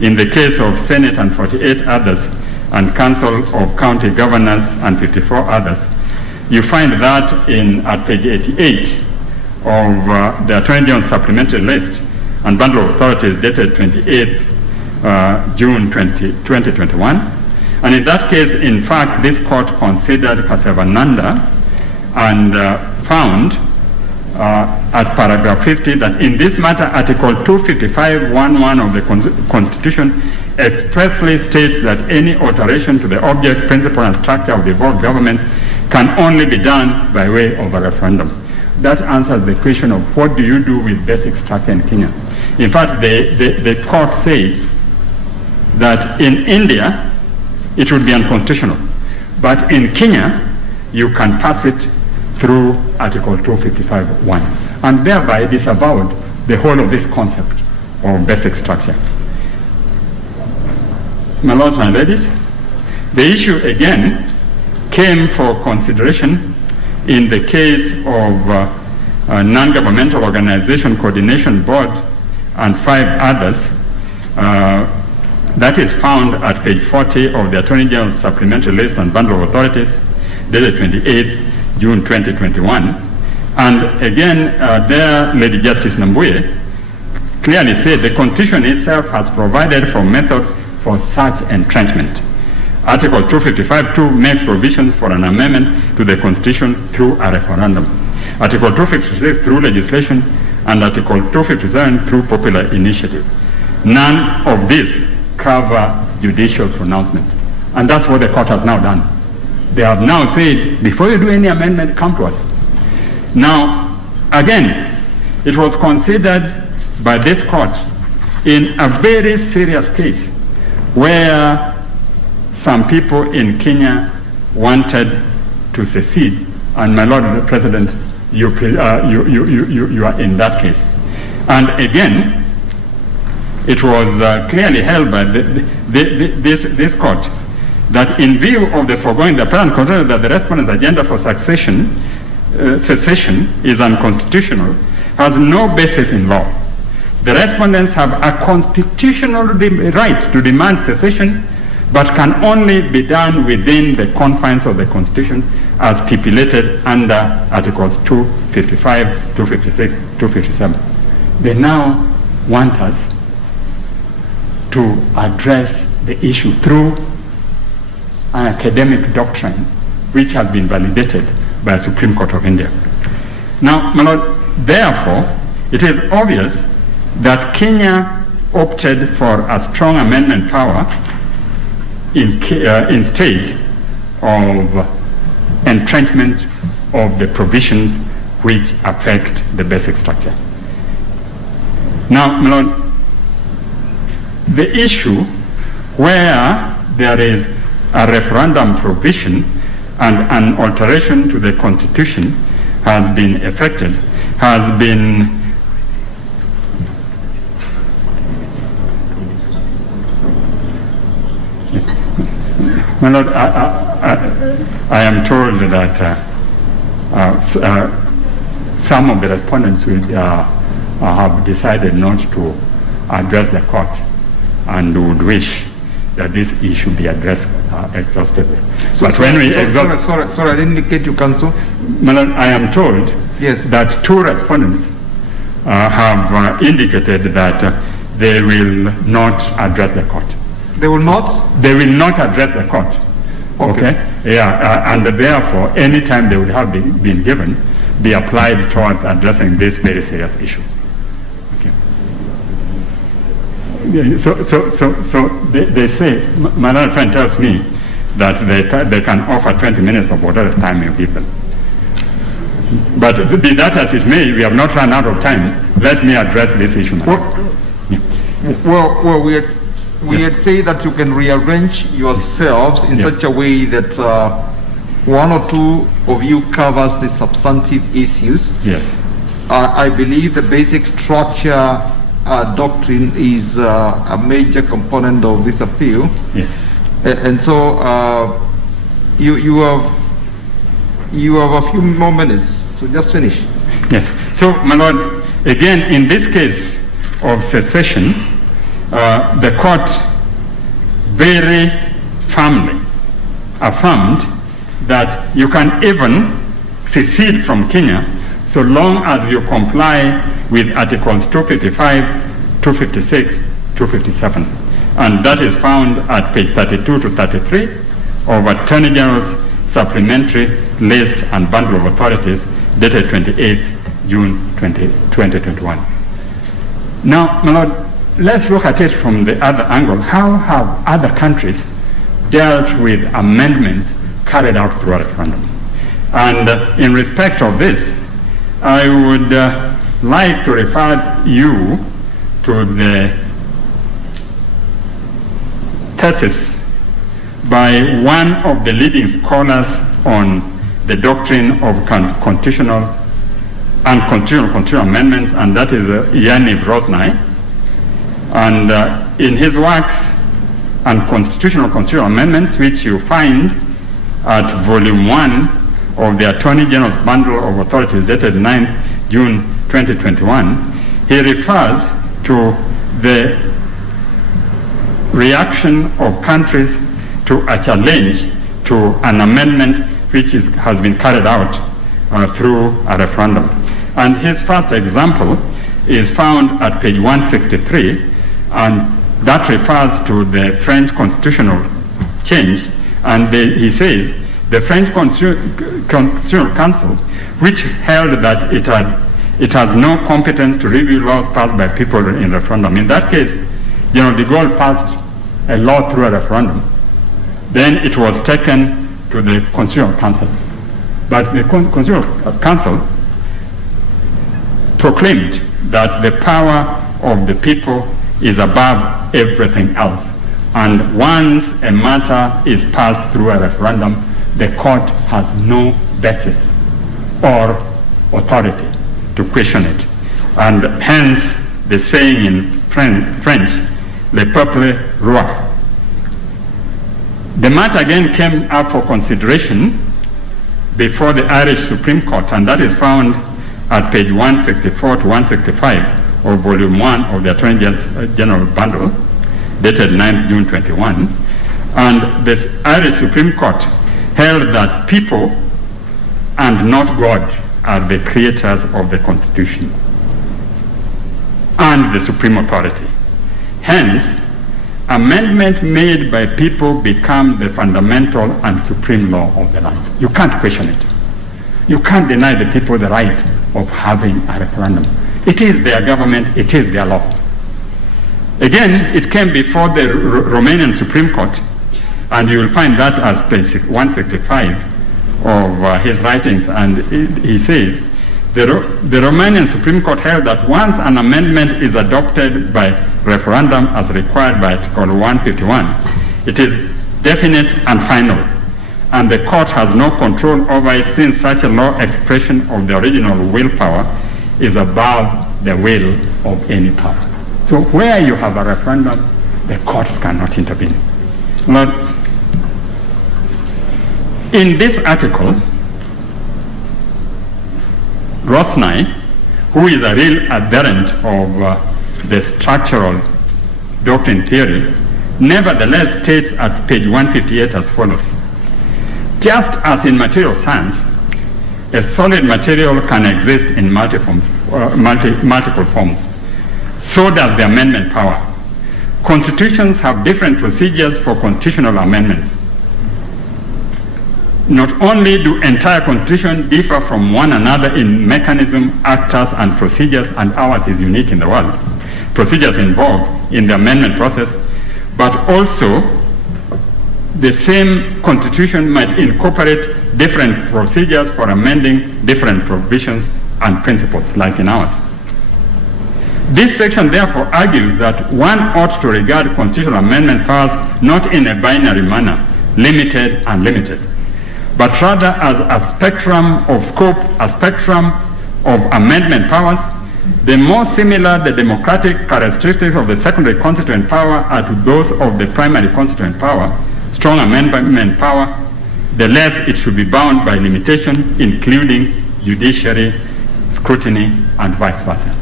in the case of Senate and 48 others and Council of County Governors and 54 others. You find that at page 88 of the Attorney General's supplementary list and bundle of authorities dated 28th June 2021. And in that case, in fact, this court considered Kasavananda and found at paragraph 50 that in this matter, Article 255(1)(1) of the Constitution expressly states that any alteration to the objects, principle, and structure of the evolved government can only be done by way of a referendum. That answers the question of what do you do with basic structure in Kenya. In fact, the court said that in India, it would be unconstitutional. But in Kenya, you can pass it through Article 255(1), and thereby disavowed the whole of this concept of basic structure. My lords, my ladies, the issue again came for consideration in the case of Non-Governmental Organization Coordination Board and 5 others. That is found at page 40 of the Attorney General's Supplementary List and Bundle of Authorities, dated 28 June 2021. And again, there, Lady Justice Nambuye clearly said the Constitution itself has provided for methods for such entrenchment. Article 255(2) makes provisions for an amendment to the Constitution through a referendum. Article 256 through legislation, and Article 257 through popular initiative. None of these cover judicial pronouncement. And that's what the court has now done. They have now said, before you do any amendment, come to us. Now, again, it was considered by this court in a very serious case where some people in Kenya wanted to secede, and my Lord the President, you are in that case. And again, it was clearly held by this court that in view of the foregoing, the apparent conclusion that the respondent's agenda for secession is unconstitutional has no basis in law. The respondents have a constitutional right to demand secession, but can only be done within the confines of the Constitution as stipulated under Articles 255, 256, 257. They now want us to address the issue through an academic doctrine which has been validated by the Supreme Court of India. Now, my Lord, therefore, it is obvious that Kenya opted for a strong amendment power instead of entrenchment of the provisions which affect the basic structure. Now, my Lord, the issue where there is a referendum provision and an alteration to the Constitution has been effected, has been my Lord, I am told that some of the respondents will have decided not to address the court and would wish that this issue be addressed exhaustively. Sorry, I didn't get you, counsel. My Lord, I am told that 2 respondents have indicated that they will not address the court. They will not? They will not address the court. Okay? Yeah, and therefore, any time they would have been given, be applied towards addressing this very serious issue. Okay. So they say, my other friend tells me that they can offer 20 minutes of whatever time you give them. But be that as it may, we have not run out of time. Let me address this issue now. Well, we had said that you can rearrange yourselves in such a way that 1 or 2 of you covers the substantive issues. Yes. I believe the basic structure doctrine is a major component of this appeal. Yes. And so you have a few more minutes, so just finish. Yes. So, my Lord, again, in this case of secession, the court very firmly affirmed that you can even secede from Kenya so long as you comply with Articles 255, 256, 257. And that is found at page 32 to 33 of Attorney General's Supplementary List and Bundle of Authorities dated 28 June 2021. Now, my Lord, let's look at it from the other angle. How have other countries dealt with amendments carried out through a referendum? And in respect of this, I would like to refer you to the thesis by one of the leading scholars on the doctrine of constitutional amendments, and that is Yaniv Rosnai. And in his works on constitutional amendments, which you find at volume 1 of the Attorney General's Bundle of Authorities dated 9th June 2021, he refers to the reaction of countries to a challenge to an amendment which has been carried out through a referendum. And his first example is found at page 163, and that refers to the French constitutional change. And he says, the French Constitutional Council, which held that it has no competence to review laws passed by people in referendum. In that case, General de Gaulle passed a law through a referendum. Then it was taken to the Constitutional Council. But the Constitutional Council proclaimed that the power of the people is above everything else. And once a matter is passed through a referendum, the court has no basis or authority to question it. And hence the saying in French, le peuple roi. The matter again came up for consideration before the Irish Supreme Court, and that is found at page 164 to 165 of volume 1 of the Attorney General Bundle, dated 9th June 21. And the Irish Supreme Court held that people and not God are the creators of the Constitution and the supreme authority. Hence, amendment made by people become the fundamental and supreme law of the land. You can't question it. You can't deny the people the right of having a referendum. It is their government, it is their law. Again, it came before the Romanian Supreme Court, and you will find that as page 165 of his writings, and he says, the Romanian Supreme Court held that once an amendment is adopted by referendum as required by Article 151, it is definite and final, and the court has no control over it, since such a law expression of the original willpower is above the will of any power. So where you have a referendum, the courts cannot intervene. Now, in this article, Rosnai, who is a real adherent of the structural doctrine theory, nevertheless states at page 158 as follows: just as in material science, a solid material can exist in multiple forms, so does the amendment power. Constitutions have different procedures for constitutional amendments. Not only do entire constitutions differ from one another in mechanism, actors, and procedures, and ours is unique in the world, procedures involved in the amendment process, but also the same constitution might incorporate different procedures for amending different provisions and principles, like in ours. This section therefore argues that one ought to regard constitutional amendment powers not in a binary manner, limited and limited, but rather as a spectrum of scope, a spectrum of amendment powers. The more similar the democratic characteristics of the secondary constituent power are to those of the primary constituent power, strong amendment power, the less it should be bound by limitation, including judiciary, scrutiny, and vice versa.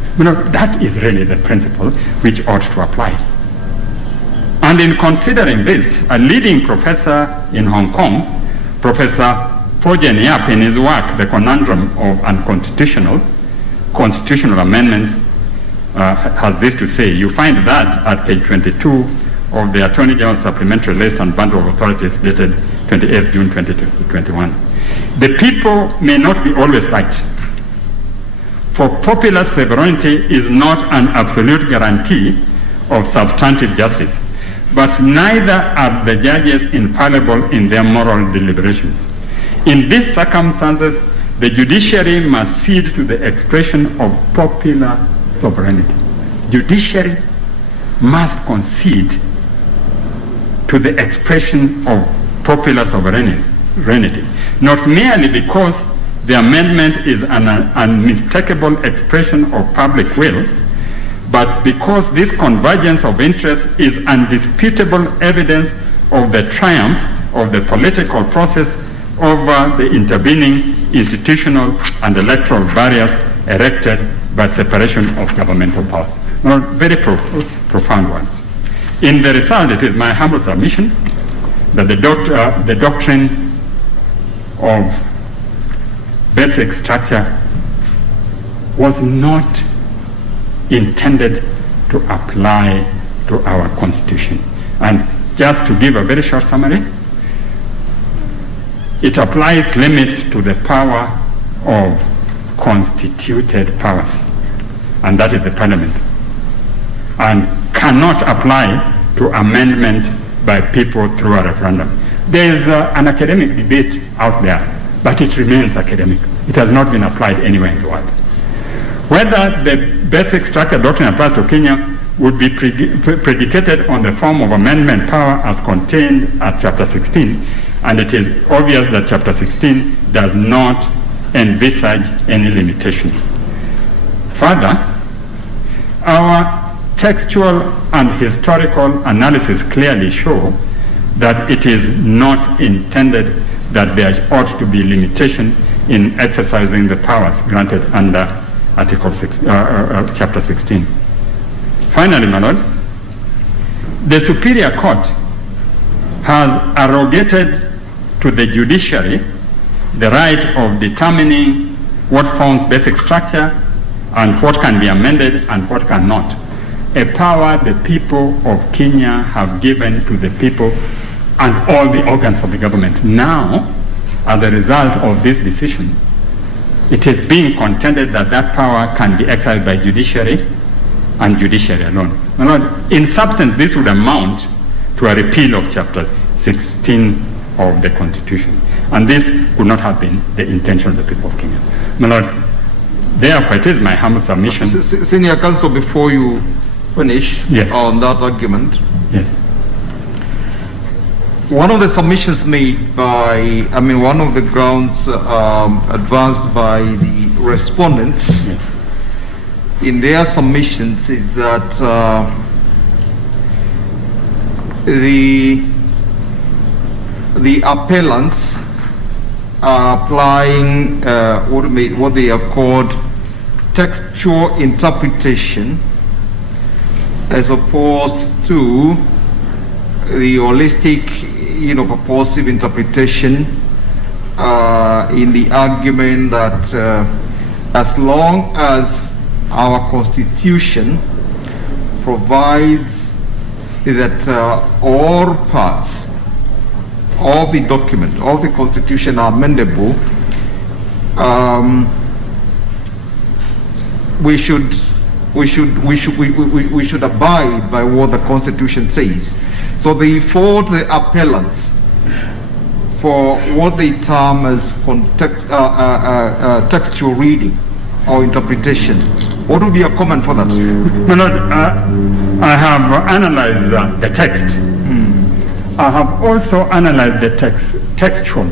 That is really the principle which ought to apply. And in considering this, a leading professor in Hong Kong, Professor Po Jen Yap, in his work, The Conundrum of Unconstitutional Constitutional Amendments, has this to say. You find that at page 22 of the Attorney General Supplementary List and Bundle of Authorities dated 28th June 2021. The people may not be always right, for popular sovereignty is not an absolute guarantee of substantive justice, but neither are the judges infallible in their moral deliberations. In these circumstances, the judiciary must cede to the expression of popular sovereignty. Judiciary must concede to the expression of popular sovereignty. sovereignty, not merely because the amendment is an unmistakable expression of public will, but because this convergence of interests is undisputable evidence of the triumph of the political process over the intervening institutional and electoral barriers erected by separation of governmental powers. Now, very profound ones. In the result, it is my humble submission that the doctrine of basic structure was not intended to apply to our Constitution. And just to give a very short summary, it applies limits to the power of constituted powers, and that is the Parliament, and cannot apply to amendment by people through a referendum. There is an academic debate out there, but it remains academic. It has not been applied anywhere in the world. Whether the basic structure doctrine applies to Kenya would be predicated on the form of amendment power as contained at Chapter 16, and it is obvious that Chapter 16 does not envisage any limitation. Further, our textual and historical analysis clearly show that it is not intended that there ought to be limitation in exercising the powers granted under Chapter 16. Finally, my Lord, the Superior Court has arrogated to the judiciary the right of determining what forms basic structure and what can be amended and what cannot, a power the people of Kenya have given to the people and all the organs of the government. Now, as a result of this decision, it is being contended that that power can be exercised by judiciary and judiciary alone. My Lord, in substance, this would amount to a repeal of Chapter 16 of the Constitution. And this would not have been the intention of the people of Kenya. My Lord, therefore it is my humble submission. Senior Counsel, before you finish on that argument. Yes. One of the submissions made by, one of the grounds advanced by the respondents in their submissions is that the appellants are applying what they have called textual interpretation as opposed to the holistic, purposive interpretation in the argument that as long as our Constitution provides that all parts of the document, of the Constitution are amendable, we should abide by what the Constitution says. So they fault the appellants for what they term as textual reading or interpretation. What would be your comment for that? My Lord, I have analyzed the text. I have also analyzed the textual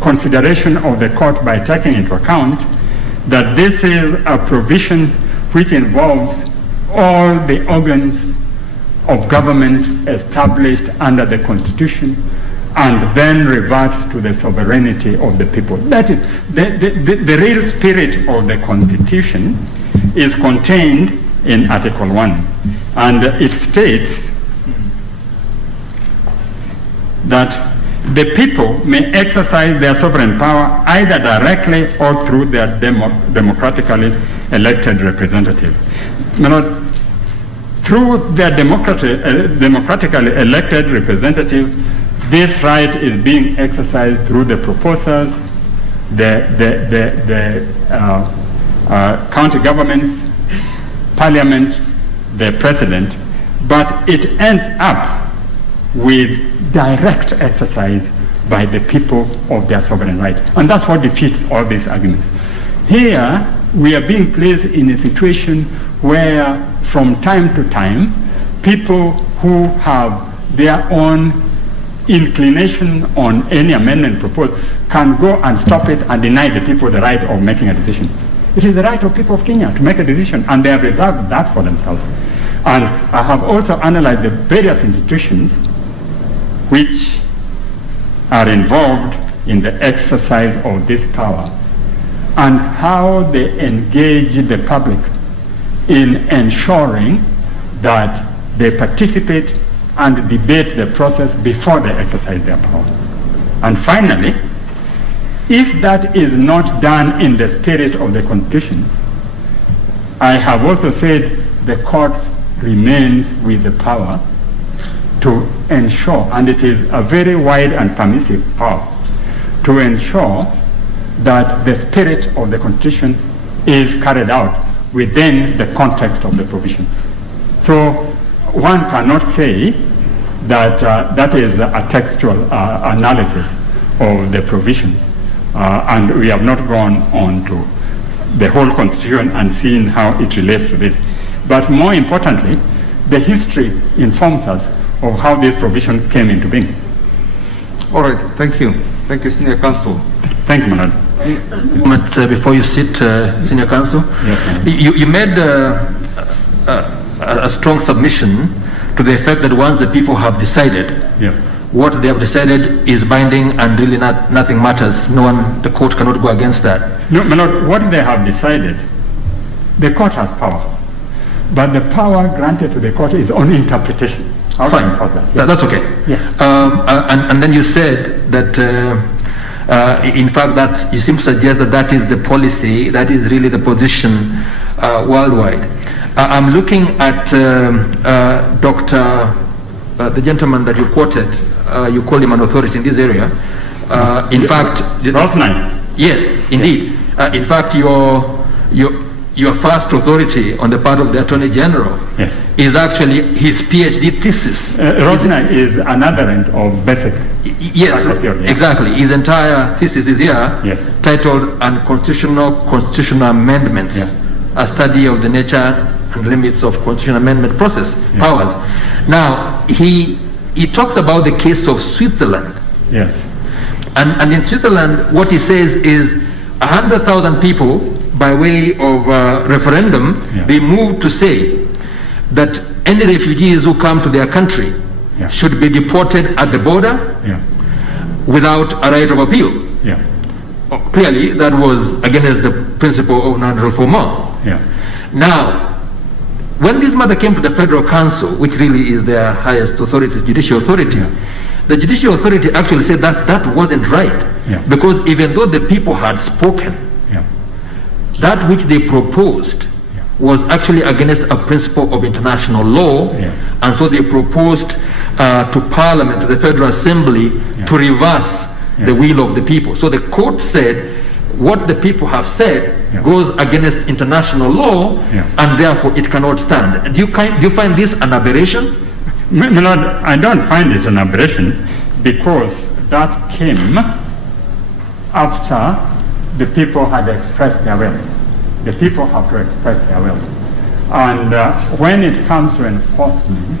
consideration of the court by taking into account that this is a provision which involves all the organs of government established under the Constitution and then reverts to the sovereignty of the people. That is, the real spirit of the Constitution is contained in Article 1, and it states that the people may exercise their sovereign power either directly or through their democratically elected representative. Through their democratically elected representative, this right is being exercised through the proposals, the county governments, parliament, the president, but it ends up with direct exercise by the people of their sovereign right. And that's what defeats all these arguments. Here, we are being placed in a situation where, from time to time, people who have their own inclination on any amendment proposed can go and stop it and deny the people the right of making a decision. It is the right of people of Kenya to make a decision, and they have reserved that for themselves. And I have also analyzed the various institutions which are involved in the exercise of this power and how they engage the public in ensuring that they participate and debate the process before they exercise their power. And finally, if that is not done in the spirit of the Constitution, I have also said the court remains with the power to ensure, and it is a very wide and permissive power, to ensure that the spirit of the Constitution is carried out within the context of the provision. So one cannot say that that is a textual analysis of the provisions, and we have not gone on to the whole Constitution and seen how it relates to this. But more importantly, the history informs us of how this provision came into being. All right, thank you. Thank you, Senior Counsel. Thank you, Manad. Before you sit, Senior Counsel, yes, you made a strong submission to the effect that once the people have decided, yes, what they have decided is binding and really nothing matters. No one, the court cannot go against that. No, Manad, what they have decided, the court has power. But the power granted to the court is on interpretation. Fine. Yes. That's okay. Yes. And then you said that, in fact, that you seem to suggest that that is the policy, that is really the position worldwide. I'm looking at the gentleman that you quoted. You call him an authority in this area. In fact, Doctrine. Yes, indeed. In fact, your first authority on the part of the Attorney General, yes, is actually his PhD thesis. Rosna is another end of basic. Yes, exactly. His entire thesis is here, yes, titled Constitutional Amendments, yes, a study of the nature and limits of constitutional amendment process, yes, powers. Now, he talks about the case of Switzerland. Yes. And in Switzerland, what he says is 100,000 people, by way of referendum, yeah, they moved to say that any refugees who come to their country, yeah, should be deported at the border, yeah, without a right of appeal. Yeah. Clearly, that was against the principle of non-refoulement. Yeah. Now, when this matter came to the Federal Council, which really is their highest authority, judicial authority, yeah, the judicial authority actually said that that wasn't right, yeah, because even though the people had spoken, yeah, that which they proposed, yeah, was actually against a principle of international law, yeah, and so they proposed to Parliament, to the Federal Assembly, yeah, to reverse, yeah, the will of the people. So the court said what the people have said, yeah, goes against international law, yeah, and therefore it cannot stand. Do you find this an aberration? My Lord, I don't find it an aberration, because that came after the people had expressed their will. The people have to express their will. And when it comes to enforcement,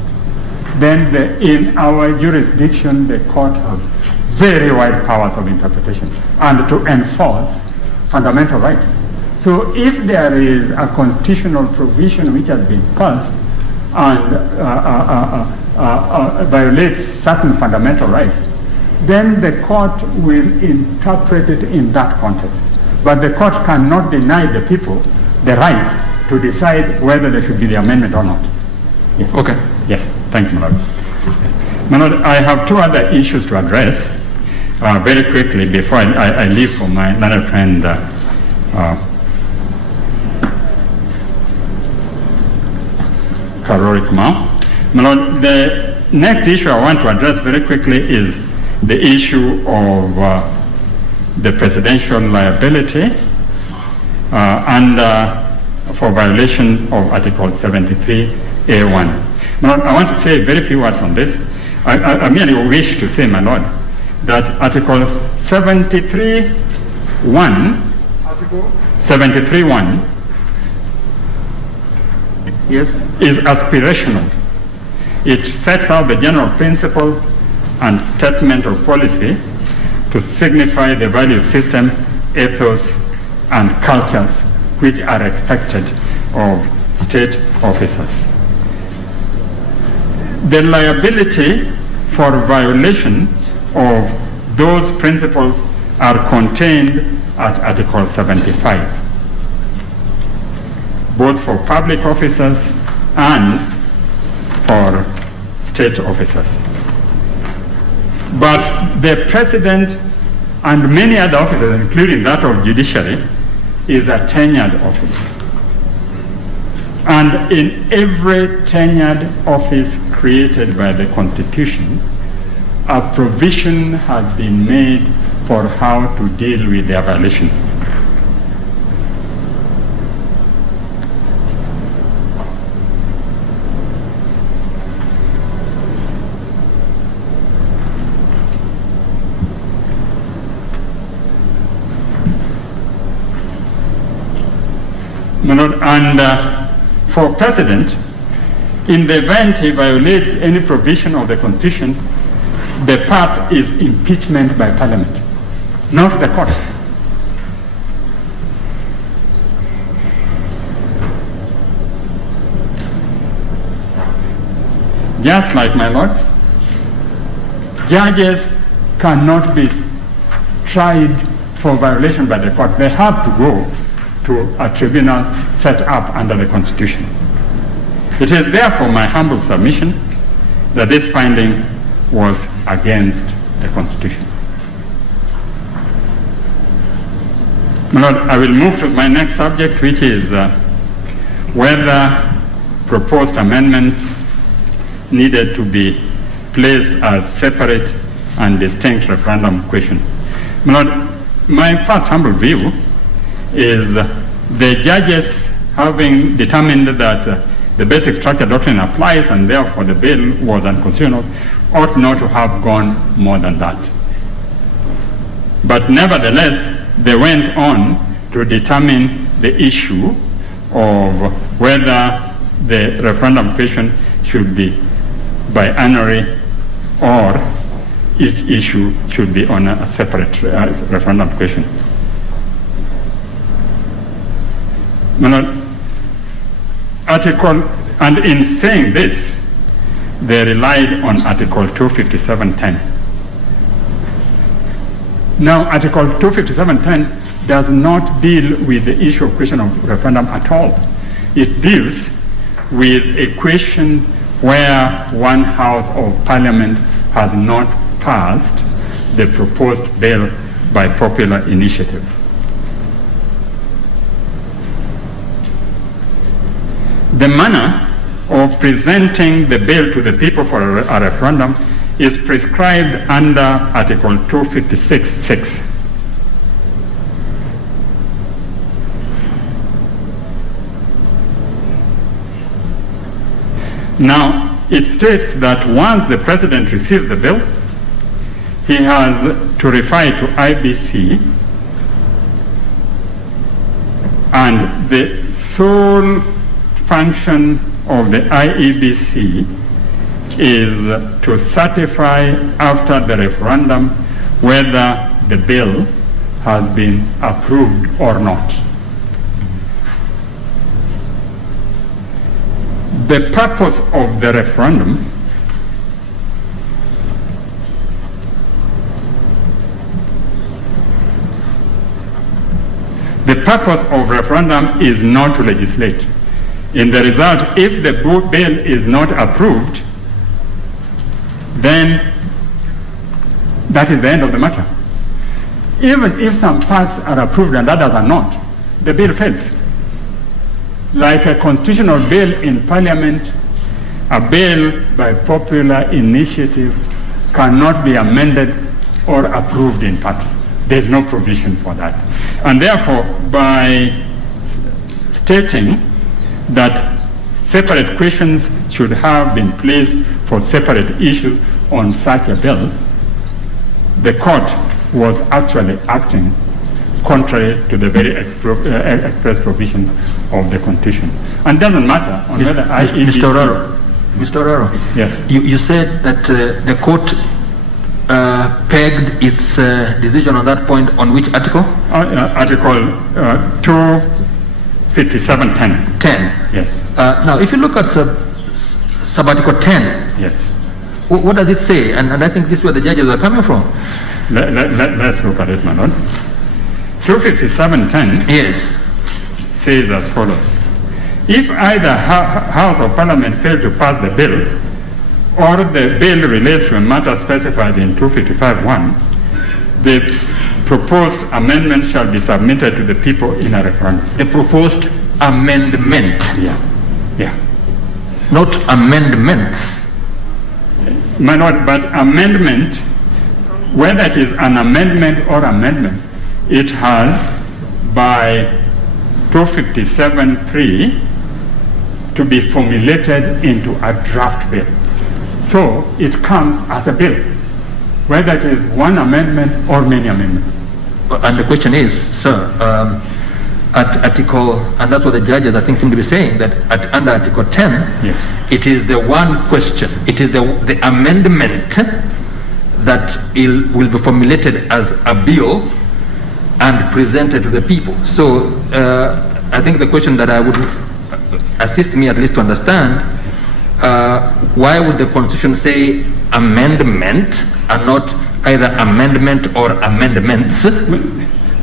then in our jurisdiction, the court has very wide powers of interpretation and to enforce fundamental rights. So if there is a constitutional provision which has been passed and violates certain fundamental rights, then the court will interpret it in that context. But the court cannot deny the people the right to decide whether there should be the amendment or not. Yes. Okay. Yes. Thank you, my Lord. My Lord, I have two other issues to address very quickly before I leave for my learned friend Karori Kumar. My Lord, the next issue I want to address very quickly is the issue of the presidential liability and for violation of Article 73A1. My Lord, I want to say very few words on this. I merely wish to say, my Lord, that Article 73.1 yes, is aspirational. It sets out the general principle and statement of policy to signify the value system, ethos, and cultures which are expected of state officers. The liability for violation of those principles are contained at Article 75, both for public officers and for state officers. But the President and many other officers, including that of Judiciary, is a tenured office. And in every tenured office created by the Constitution, a provision has been made for how to deal with their violation. And for President, in the event he violates any provision of the Constitution, the path is impeachment by Parliament, not the courts. Just like my lords, judges cannot be tried for violation by the court. They have to go to a tribunal set up under the Constitution. It is therefore my humble submission that this finding was against the Constitution. My Lord, I will move to my next subject, which is whether proposed amendments needed to be placed as separate and distinct referendum question. My Lord, my first humble view is the judges, having determined that the basic structure doctrine applies and therefore the bill was unconstitutional, ought not to have gone more than that. But nevertheless, they went on to determine the issue of whether the referendum question should be biannual or each issue should be on a separate referendum question. And in saying this, they relied on Article 257.10. Now, Article 257.10 does not deal with the issue of question of referendum at all. It deals with a question where one house of parliament has not passed the proposed bill by popular initiative. The manner of presenting the bill to the people for a referendum is prescribed under Article 256.6. Now, it states that once the President receives the bill, he has to refer it to IBC, and the sole function of the IEBC is to certify after the referendum whether the bill has been approved or not. The purpose of the referendum is not to legislate. In the result, if the bill is not approved, then that is the end of the matter. Even if some parts are approved and others are not, the bill fails. Like a constitutional bill in Parliament, a bill by popular initiative cannot be amended or approved in part. There is no provision for that. And therefore, by stating that separate questions should have been placed for separate issues on such a bill, the court was actually acting contrary to the very express provisions of the Constitution. And it doesn't matter on whether Mr. Oraro, Yes. you said that the court pegged its decision on that point on which article? Article 257.10. 10. Yes. Now, if you look at sub-article 10, yes. What does it say? And I think this is where the judges are coming from. Let's look at it, my lord. 257.10 yes. says as follows. If either House of Parliament fail to pass the bill, or the bill relates to a matter specified in 255.1, the proposed amendment shall be submitted to the people in a referendum. The proposed amendment. Yeah. Not amendments. My lord, but amendment, whether it is an amendment or amendment, it has by 257.3 to be formulated into a draft bill. So it comes as a bill, whether it is one amendment or many amendments. And the question is, sir, at article, and that's what the judges I think seem to be saying, that under article 10, yes, it is the one question, it is the amendment that will be formulated as a bill and presented to the people. So I think the question that I would assist me at least to understand, why would the Constitution say amendment and not either amendment or amendments?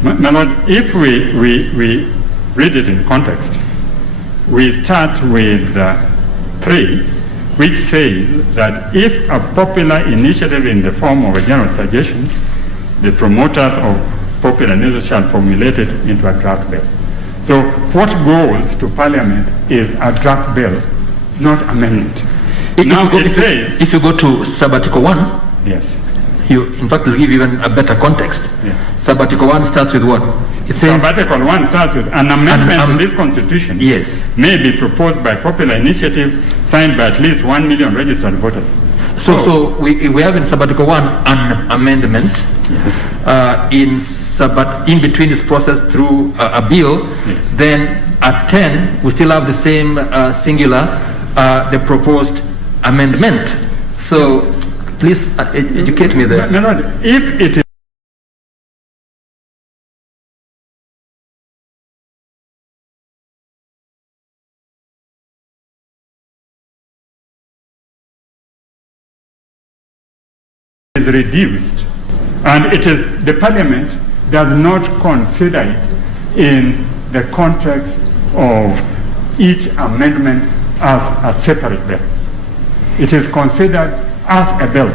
My lord, if we read it in context, we start with 3, which says that if a popular initiative in the form of a general suggestion, the promoters of popular initiative shall formulate it into a draft bill. So what goes to Parliament is a draft bill, not amendment. If you go to sub-article 1, yes, in fact, will give even a better context. Yes. Sub-article 1 starts with what? It says Sub-article 1 starts with an amendment to this constitution, yes, may be proposed by popular initiative signed by at least 1 million registered voters. So we have in sub-article 1 an amendment, yes, in between this process through a bill. Yes. Then at 10 we still have the same singular, the proposed amendment. So please educate me there. No, if it is reduced, and it is the Parliament does not consider it in the context of each amendment as a separate bill. It is considered as a bill,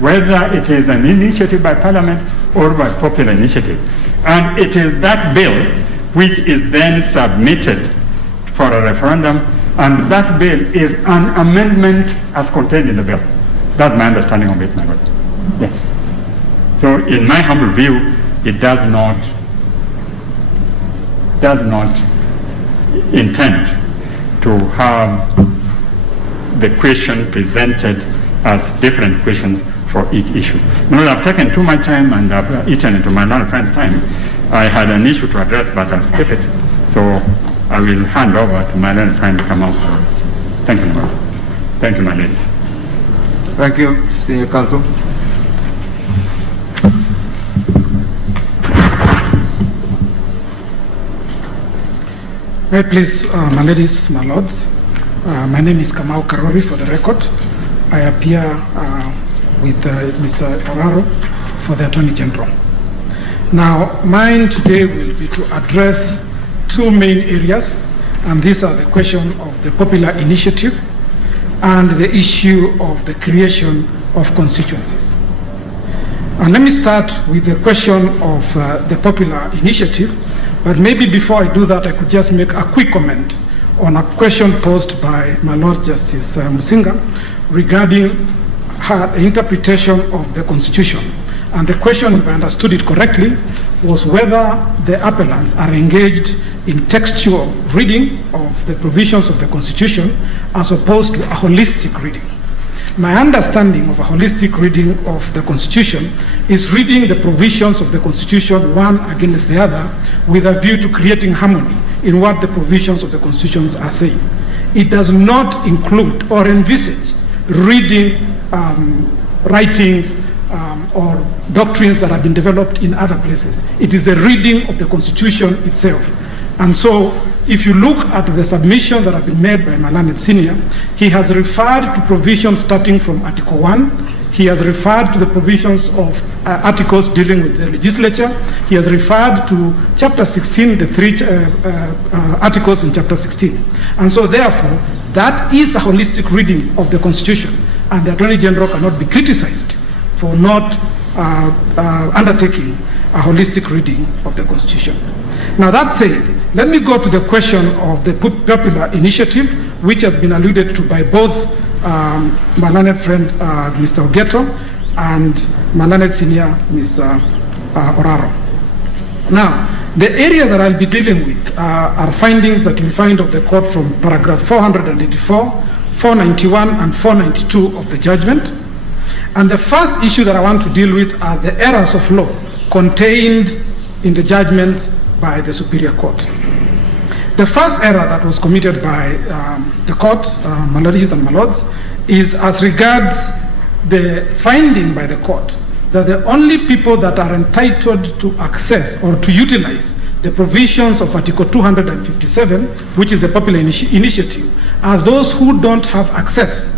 whether it is an initiative by Parliament or by popular initiative. And it is that bill which is then submitted for a referendum, and that bill is an amendment as contained in the bill. That's my understanding of it, my lord. Yes. So in my humble view, it does not intend to have the question presented as different questions for each issue. No, I've taken too much time and I've eaten into my learned friend's time. I had an issue to address, but I'll skip it. So I will hand over to my learned friend to come out. Thank you, my lord. Thank you, my ladies. Thank you, Senior Counsel. May I please, my ladies, my lords, my name is Kamau Karori for the record. I appear with Mr. Oraro for the Attorney General. Now, mine today will be to address two main areas, and these are the question of the popular initiative and the issue of the creation of constituencies. And let me start with the question of the popular initiative. But maybe before I do that, I could just make a quick comment on a question posed by my Lord Justice Musinga regarding her interpretation of the Constitution. And the question, if I understood it correctly, was whether the appellants are engaged in textual reading of the provisions of the Constitution as opposed to a holistic reading. My understanding of a holistic reading of the Constitution is reading the provisions of the Constitution one against the other with a view to creating harmony in what the provisions of the Constitutions are saying. It does not include or envisage reading writings or doctrines that have been developed in other places. It is a reading of the Constitution itself. And so, if you look at the submission that have been made by Malanet Senior, he has referred to provisions starting from Article 1. He has referred to the provisions of articles dealing with the legislature. He has referred to Chapter 16, the three articles in Chapter 16. And so, therefore, that is a holistic reading of the Constitution, and the Attorney General cannot be criticized for not undertaking a holistic reading of the Constitution. Now, that said, let me go to the question of the popular initiative, which has been alluded to by both my learned friend, Mr. Ogeto, and my learned senior, Mr. Oraro. Now, the areas that I'll be dealing with are findings that you'll find of the court from paragraph 484, 491, and 492 of the judgment. And the first issue that I want to deal with are the errors of law contained in the judgments by the Superior Court. The first error that was committed by the court, my lords and my lords, is as regards the finding by the court that the only people that are entitled to access or to utilize the provisions of Article 257, which is the popular initiative, are those who don't have access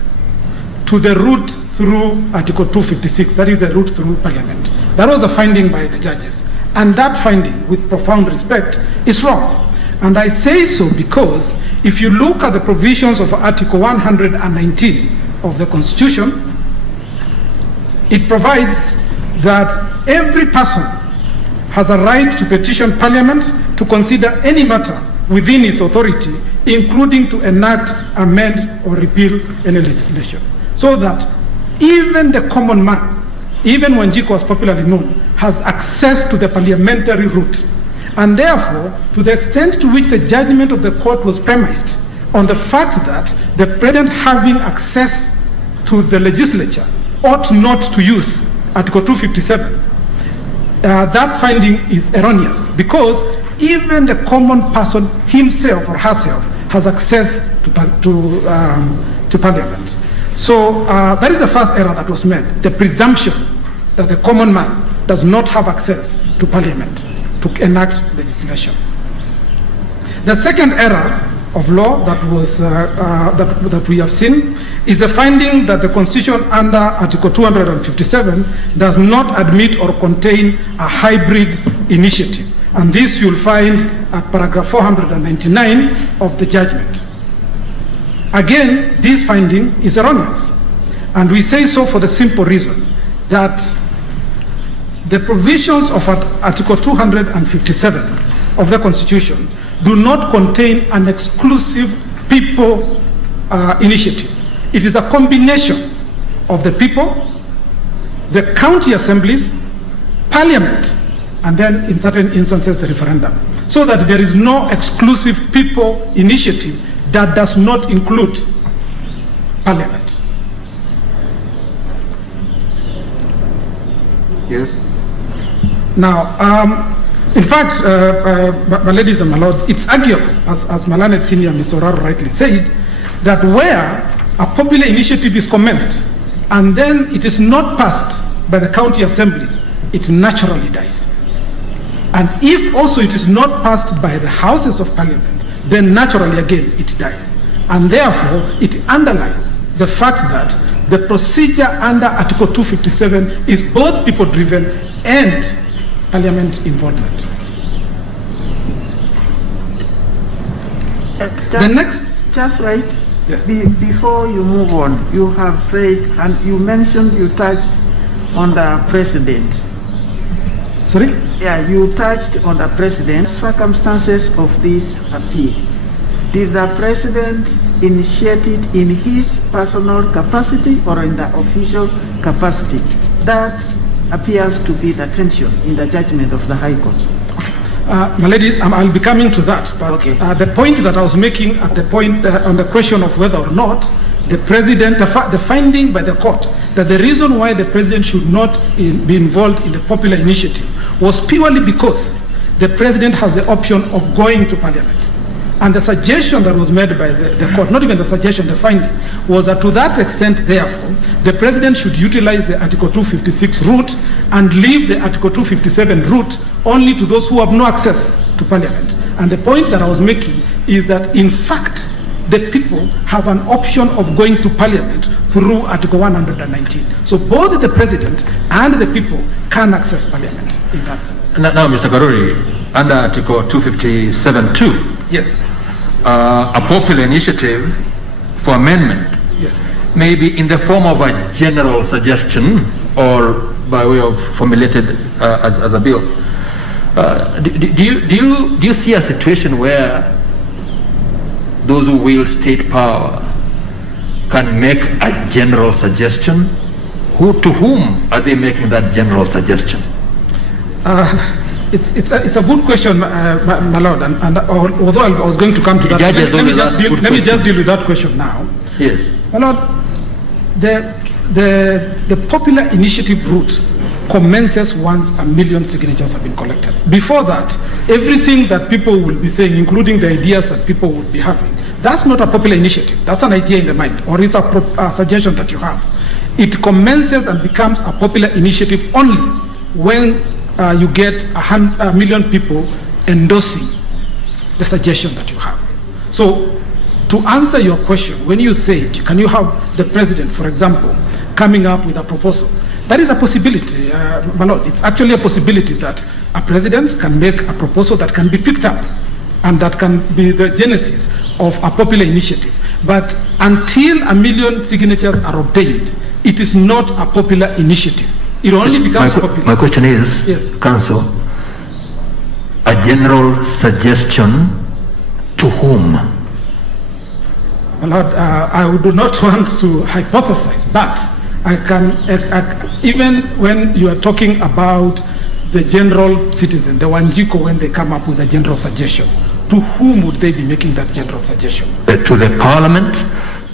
to the route through Article 256, that is the route through Parliament. That was a finding by the judges. And that finding, with profound respect, is wrong. And I say so because if you look at the provisions of Article 119 of the Constitution, it provides that every person has a right to petition Parliament to consider any matter within its authority, including to enact, amend, or repeal any legislation. So that even the common man, even when Wanjiku was popularly known, has access to the parliamentary route. And therefore, to the extent to which the judgment of the court was premised on the fact that the president having access to the legislature ought not to use Article 257, that finding is erroneous, because even the common person himself or herself has access to Parliament. So that is the first error that was made, the presumption that the common man does not have access to Parliament to enact legislation. The second error of law that was that we have seen is the finding that the Constitution under Article 257 does not admit or contain a hybrid initiative. And this you'll find at paragraph 499 of the judgment. Again, this finding is erroneous. And we say so for the simple reason that the provisions of Article 257 of the Constitution do not contain an exclusive people initiative. It is a combination of the people, the county assemblies, Parliament, and then in certain instances the referendum. So that there is no exclusive people initiative that does not include Parliament. Yes. Now, in fact, my ladies and my lords, it's arguable, as Malanet Senior Mr. Oraro rightly said, that where a popular initiative is commenced and then it is not passed by the county assemblies, it naturally dies. And if also it is not passed by the houses of Parliament, then naturally again it dies. And therefore it underlines the fact that the procedure under Article 257 is both people-driven and Parliament involvement. Just wait. Yes. Before you move on, you have said, and you mentioned, you touched on the president. Sorry? Yeah, you touched on the president. Circumstances of this appeal. Did the president initiate it in his personal capacity or in the official capacity? That appears to be the tension in the judgment of the High Court. My lady, I'll be coming to that, but okay. The point that I was making at the point on the question of whether or not the president, the finding by the court that the reason why the president should not be involved in the popular initiative was purely because the president has the option of going to Parliament. And the suggestion that was made by the court, not even the suggestion, the finding, was that to that extent, therefore, the president should utilize the Article 256 route and leave the Article 257 route only to those who have no access to parliament. And the point that I was making is that, in fact, the people have an option of going to parliament through Article 119. So both the president and the people can access parliament in that sense. Now, Mr. Karuri, under Article 257(2), yes, a popular initiative for amendment, yes, may be in the form of a general suggestion or by way of formulated as a bill. Do you see a situation where those who wield state power can make a general suggestion? To whom are they making that general suggestion? It's a good question, my lord, and although I was going to come to that, let me just deal with that question now. Yes. My lord, the popular initiative route commences once 1 million signatures have been collected. Before that, everything that people will be saying, including the ideas that people would be having, that's not a popular initiative. That's an idea in the mind, or it's a suggestion that you have. It commences and becomes a popular initiative only when you get 1 million people endorsing the suggestion that you have. So, to answer your question, when you say, can you have the president, for example, coming up with a proposal? That is a possibility, my lord. It's actually a possibility that a president can make a proposal that can be picked up and that can be the genesis of a popular initiative. But until 1 million signatures are obtained, it is not a popular initiative. It only becomes popular. My question is, yes, Council, a general suggestion to whom? My lord, I do not want to hypothesize, but I can, even when you are talking about the general citizen, the Wanjiko, when they come up with a general suggestion, to whom would they be making that general suggestion? To the parliament,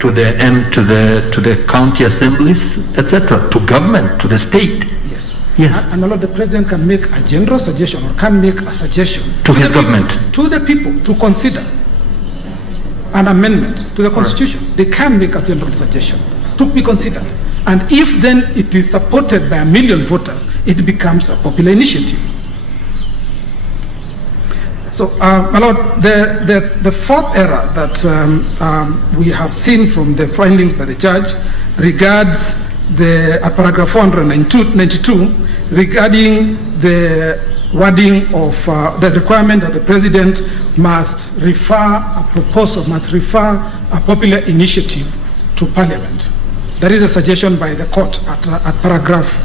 to the county assemblies, etc., to government, to the state. Yes. Yes. And my lord, the president can make a general suggestion or can make a suggestion to his government, to the people, to consider an amendment to the constitution. They can make a general suggestion to be considered. And if then it is supported by 1 million voters, it becomes a popular initiative. So, my lord, the fourth error that we have seen from the findings by the judge regards the paragraph 492 regarding the wording of the requirement that the president must refer a proposal, must refer a popular initiative to parliament. There is a suggestion by the court at paragraph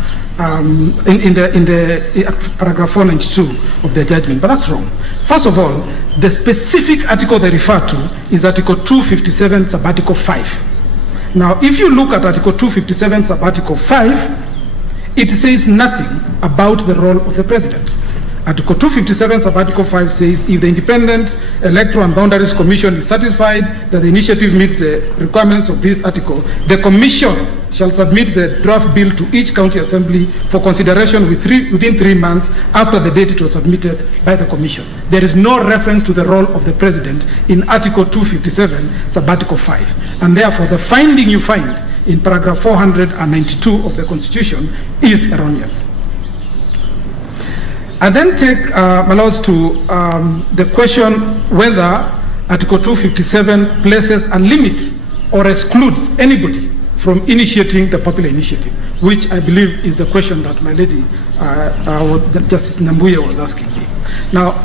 in paragraph 492 of the judgment, but that's wrong. First of all, the specific article they refer to is Article 257, Sub-Article 5. Now, if you look at Article 257, Sub-Article 5, it says nothing about the role of the president. Article 257, Sub-Article 5 says, if the Independent Electoral and Boundaries Commission is satisfied that the initiative meets the requirements of this article, the Commission shall submit the draft bill to each county assembly for consideration within 3 months after the date it was submitted by the Commission. There is no reference to the role of the President in Article 257, Sub-Article 5. And therefore, the finding you find in paragraph 492 of the Constitution is erroneous. I then take, my lords, to the question whether Article 257 places a limit or excludes anybody from initiating the popular initiative, which I believe is the question that my lady, Justice Nambuya, was asking me. Now,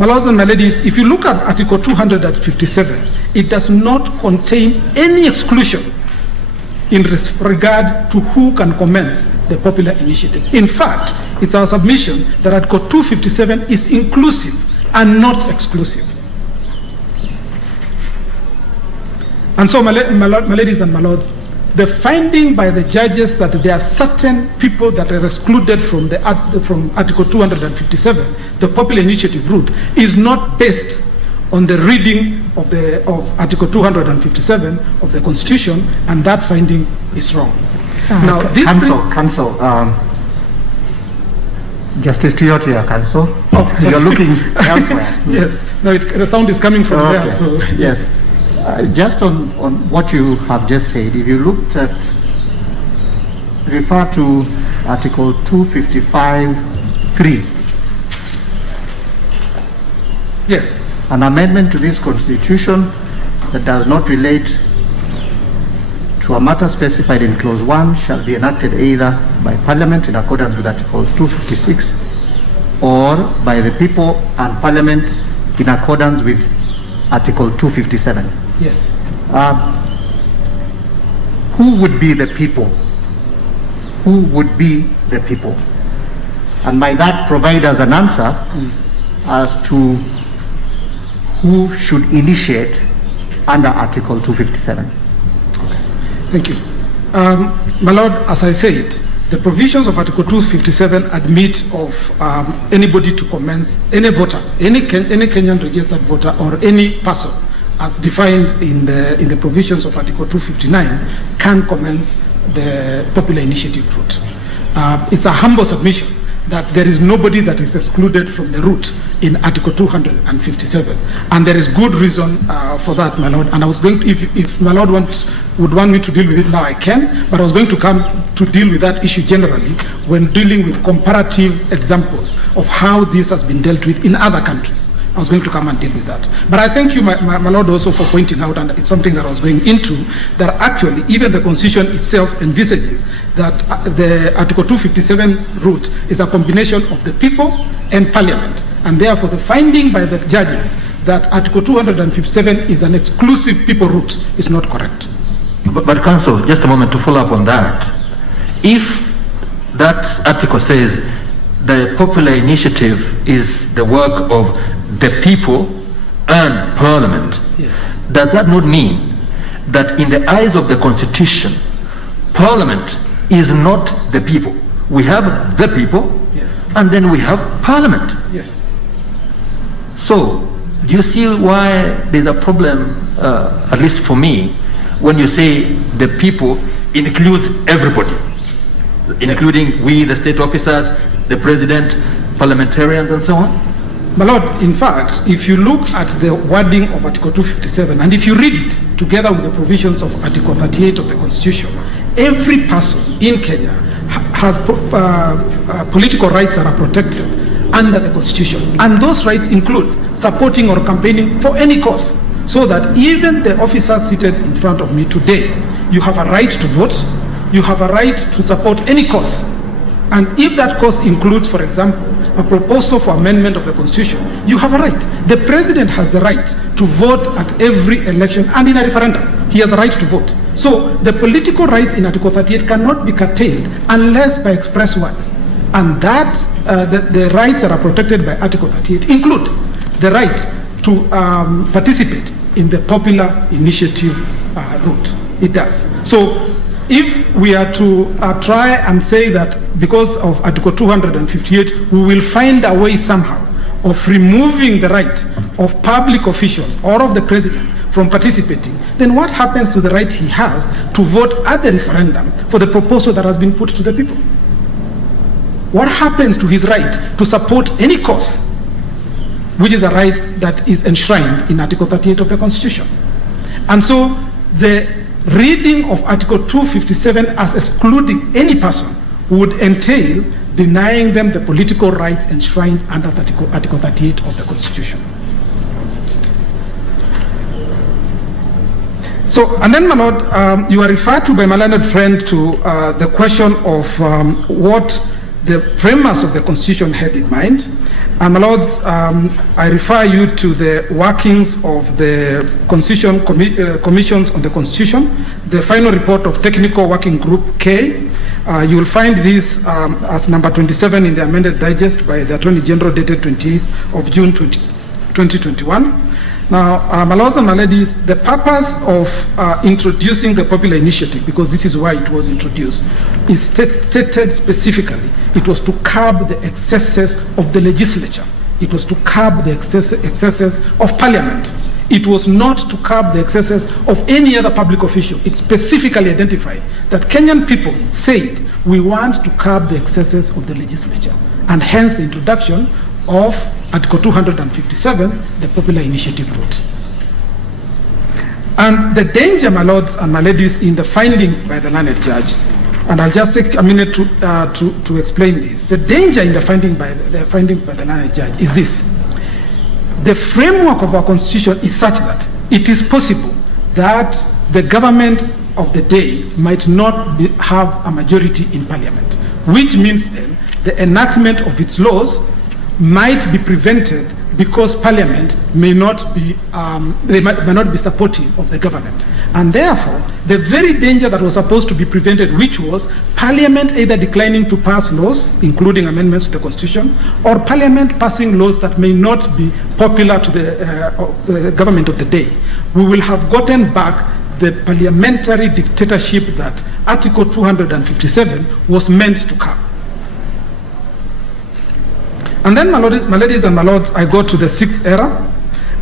my lords and my ladies, if you look at Article 257, it does not contain any exclusion in regard to who can commence the popular initiative. In fact, it's our submission that Article 257 is inclusive and not exclusive. And so, my ladies and my lords, the finding by the judges that there are certain people that are excluded from Article 257, the popular initiative route, is not based on the reading of Article 257 of the Constitution, and that finding is wrong. Now, this Council, Justice Tiotia, Counsel. Oh, sorry. You're looking elsewhere. Yes. No, the sound is coming from there. So yes. Just on what you have just said, if you looked at, refer to Article 255(3). Yes. An amendment to this constitution that does not relate to a matter specified in Clause 1 shall be enacted either by Parliament in accordance with Article 256 or by the people and Parliament in accordance with Article 257. Yes. Who would be the people? Who would be the people? And by that provide us an answer as to who should initiate under Article 257. Thank you. My Lord, as I said, the provisions of Article 257 admit of anybody to commence, any voter, any Kenyan registered voter or any person as defined in the provisions of Article 259 can commence the popular initiative route. It's a humble submission that there is nobody that is excluded from the route in Article 257. And there is good reason for that, my Lord. And I was going to, if my Lord would want me to deal with it now, I can, but I was going to come to deal with that issue generally when dealing with comparative examples of how this has been dealt with in other countries. I was going to come and deal with that. But I thank you, my Lord, also for pointing out, and it's something that I was going into, that actually even the Constitution itself envisages that the Article 257 route is a combination of the people and Parliament. And therefore the finding by the judges that Article 257 is an exclusive people route is not correct. But Counsel, just a moment to follow up on that. If that article says the popular initiative is the work of the people and Parliament, yes, does that not mean that in the eyes of the Constitution, Parliament is not the people? We have the people, yes, and then we have Parliament. yes. So, do you see why there's a problem, at least for me, when you say the people includes everybody, including we, the state officers, the president, parliamentarians, and so on? My Lord, in fact, if you look at the wording of Article 257, and if you read it together with the provisions of Article 38 of the Constitution, every person in Kenya has political rights that are protected under the Constitution. And those rights include supporting or campaigning for any cause. So that even the officers seated in front of me today, you have a right to vote, you have a right to support any cause. And if that cause includes, for example, a proposal for amendment of the Constitution, you have a right. The President has the right to vote at every election and in a referendum. He has a right to vote. So the political rights in Article 38 cannot be curtailed unless by express words. And that the rights that are protected by Article 38 include the right to participate in the popular initiative route. It does. So if we are to try and say that because of Article 258, we will find a way somehow of removing the right of public officials or of the President from participating, then what happens to the right he has to vote at the referendum for the proposal that has been put to the people? What happens to his right to support any cause, which is a right that is enshrined in Article 38 of the Constitution? And so the reading of Article 257 as excluding any person would entail denying them the political rights enshrined under Article 38 of the Constitution. So, and then, my Lord, you are referred to by my learned friend to the question of what the framers of the Constitution had in mind. And my Lord, I refer you to the workings of the Constitution Commissions on the Constitution, the final report of Technical Working Group K. You will find this as number 27 in the amended digest by the Attorney General dated 28th of June 2021. Now, my lords and my ladies, the purpose of introducing the popular initiative, because this is why it was introduced, is stated specifically. It was to curb the excesses of the legislature. It was to curb the excesses of Parliament. It was not to curb the excesses of any other public official. It specifically identified that Kenyan people said, we want to curb the excesses of the legislature. and hence the introduction of Article 257, the popular initiative route. And the danger, my lords and my ladies, in the findings by the learned judge, and I'll just take a minute to explain this. The danger in the findings by the learned judge is this. The framework of our constitution is such that it is possible that the government of the day might not have a majority in parliament, which means then the enactment of its laws might be prevented because parliament may not be may not be supportive of the government. And therefore, the very danger that was supposed to be prevented, which was parliament either declining to pass laws, including amendments to the constitution, or parliament passing laws that may not be popular to the government of the day, we will have gotten back the parliamentary dictatorship that Article 257 was meant to curb. And then, my ladies and my lords, I go to the sixth error,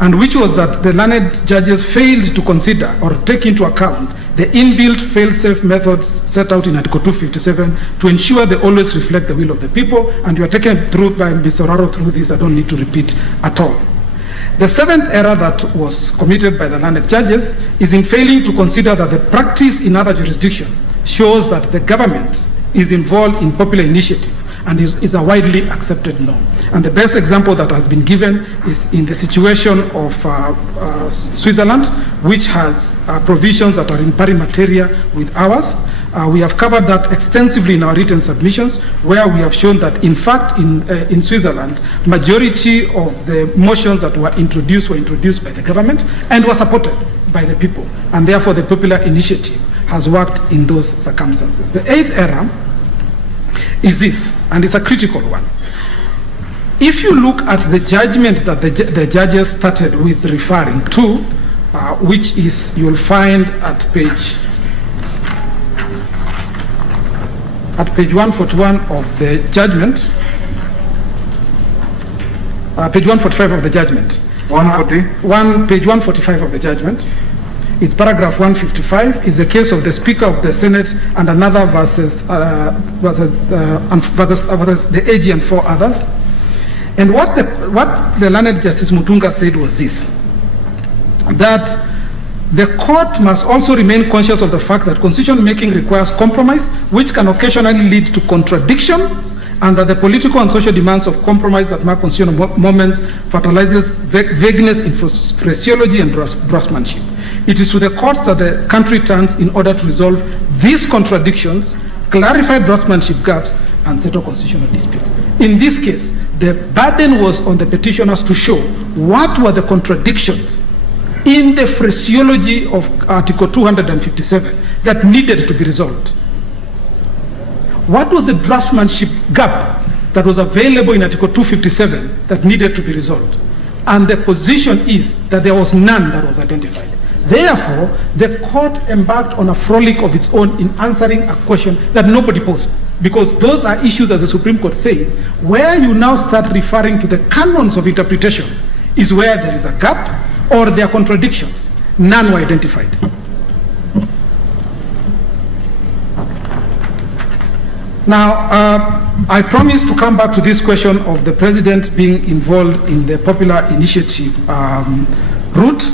and which was that the learned judges failed to consider or take into account the inbuilt fail-safe methods set out in Article 257 to ensure they always reflect the will of the people, and you are taken through by Mr. Oraro through this. I don't need to repeat at all. The seventh error that was committed by the learned judges is in failing to consider that the practice in other jurisdictions shows that the government is involved in popular initiative and is a widely accepted norm. And the best example that has been given is in the situation of Switzerland, which has provisions that are in pari materia with ours. We have covered that extensively in our written submissions, where we have shown that, in fact, in Switzerland, majority of the motions that were introduced by the government and were supported by the people. And therefore, the popular initiative has worked in those circumstances. The eighth error is this, and it's a critical one. If you look at the judgment that the judges started with referring to, which is, you'll find at page 141 of the judgment, page 145 of the judgment. 140? Page 145 of the judgment. It's paragraph 155. It's a case of the Speaker of the Senate and another versus the AG and four others. And what the learned Justice Mutunga said was this, that the court must also remain conscious of the fact that constitution making requires compromise, which can occasionally lead to contradictions, and that the political and social demands of compromise that mark constitutional moments fertilizes vagueness in phraseology and draftsmanship. It is to the courts that the country turns in order to resolve these contradictions, clarify draftsmanship gaps, and settle constitutional disputes. In this case, the burden was on the petitioners to show what were the contradictions in the phraseology of Article 257 that needed to be resolved. What was the draftsmanship gap that was available in Article 257 that needed to be resolved? And the position is that there was none that was identified. Therefore, the court embarked on a frolic of its own in answering a question that nobody posed. Because those are issues, as the Supreme Court said, where you now start referring to the canons of interpretation is where there is a gap or there are contradictions. None were identified. Now, I promise to come back to this question of the president being involved in the popular initiative route.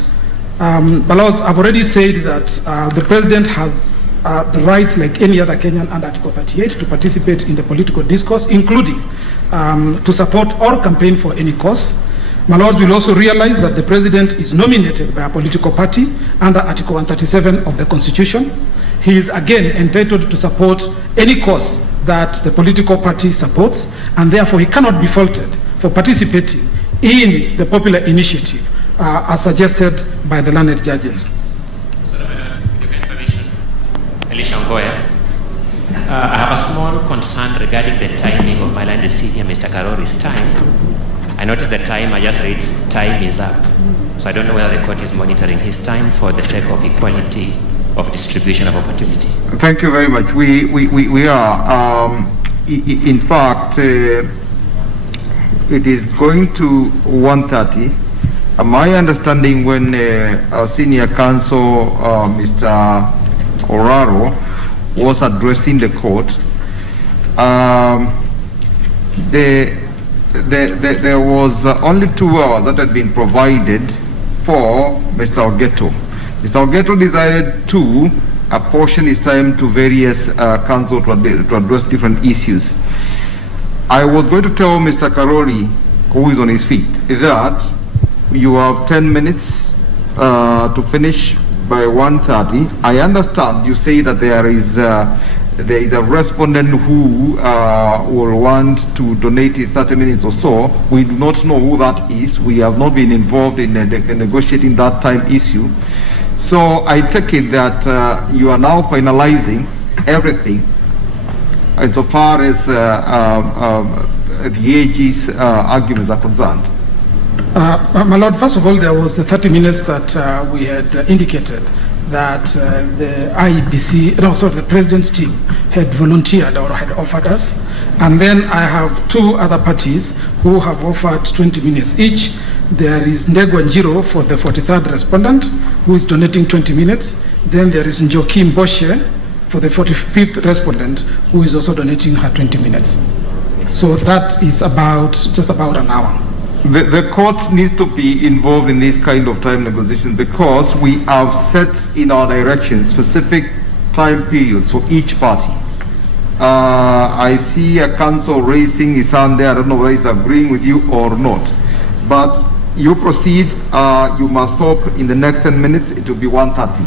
But Lords, I've already said that the president has the rights like any other Kenyan under Article 38 to participate in the political discourse, including to support or campaign for any cause. My Lords will also realize that the president is nominated by a political party under Article 137 of the Constitution. He is again entitled to support any cause that the political party supports, and therefore he cannot be faulted for participating in the popular initiative as suggested by the learned judges. I have a small concern regarding the timing of my learned senior, Mr. Karori's time. I noticed the time, I just read time is up. So I don't know whether the court is monitoring his time for the sake of equality of distribution of opportunity. Thank you very much. We are. In fact, it is going to 1:30. My understanding, when our senior counsel, Mr. Oraro, was addressing the court, there was only 2 hours that had been provided for Mr. Ogeto. Mr. Ogeto decided to apportion his time to various council to address different issues. I was going to tell Mr. Karori, who is on his feet, that you have 10 minutes to finish by 1:30. I understand you say that there is a respondent who will want to donate his 30 minutes or so. We do not know who that is. We have not been involved in negotiating that time issue. So I take it that you are now finalizing everything insofar as the AG's arguments are concerned. My Lord, first of all, there was the 30 minutes that we had indicated that the the President's team had volunteered or had offered us. And then I have 2 other parties who have offered 20 minutes each. There is Ndegwa Njiro for the 43rd respondent, who is donating 20 minutes. Then there is Njoki Mboshe for the 45th respondent, who is also donating her 20 minutes. So that is just about an hour. The court needs to be involved in this kind of time negotiations because we have set in our direction specific time periods for each party. I see a council raising his hand there. I don't know whether he's agreeing with you or not. But you proceed. You must stop in the next 10 minutes. It will be 1:30.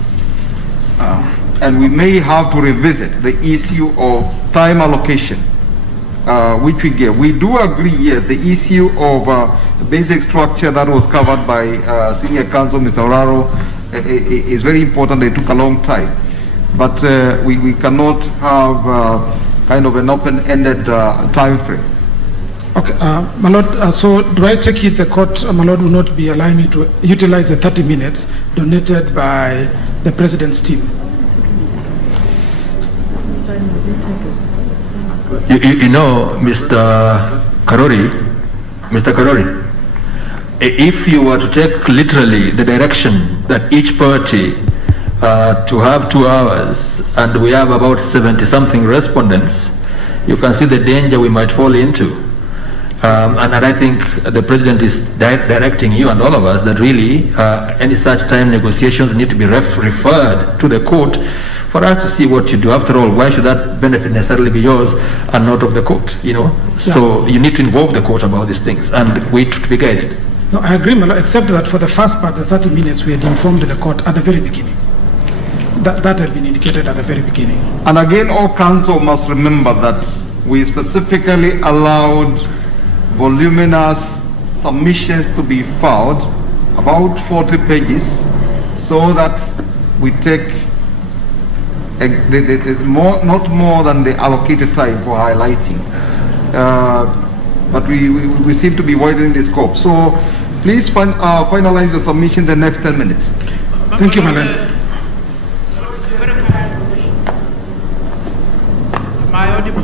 And we may have to revisit the issue of time allocation. Which we give. We do agree, yes, the issue of basic structure that was covered by Senior Counsel Mr. Oraro is very important. It took a long time. But we cannot have kind of an open-ended time frame. Okay, my Lord, so do I take it the court, my Lord, will not be allowing me to utilize the 30 minutes donated by the President's team? You know, Mr. Karori, if you were to take literally the direction that each party to have 2 hours, and we have about 70-something respondents, you can see the danger we might fall into. And I think the President is directing you and all of us that really any such time negotiations need to be referred to the court for us to see what you do. After all, why should that benefit necessarily be yours and not of the court, you know? Yeah. So you need to involve the court about these things and wait to be guided. No, I agree, my Lord, except that for the first part, the 30 minutes, we had informed the court at the very beginning. That had been indicated at the very beginning. And again, all counsel must remember that we specifically allowed voluminous submissions to be filed, about 40 pages, so that we take not more than the allocated time for highlighting. But we seem to be widening the scope. So please finalize the submission in the next 10 minutes. Thank you, Madam. Am I audible?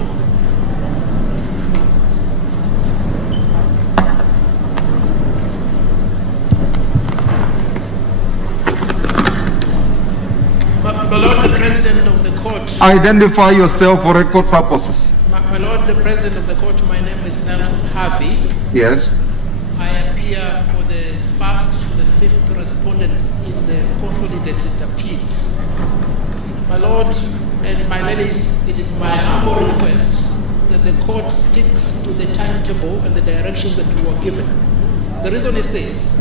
My Lord, the President of the Court. Identify yourself for record purposes. My Lord, the President of the Court, my name is Nelson Harvey. Yes. I appear for the 1st to the 5th respondents in the consolidated appeals. My Lord and my ladies, it is my humble request that the court sticks to the timetable and the direction that we were given. The reason is this.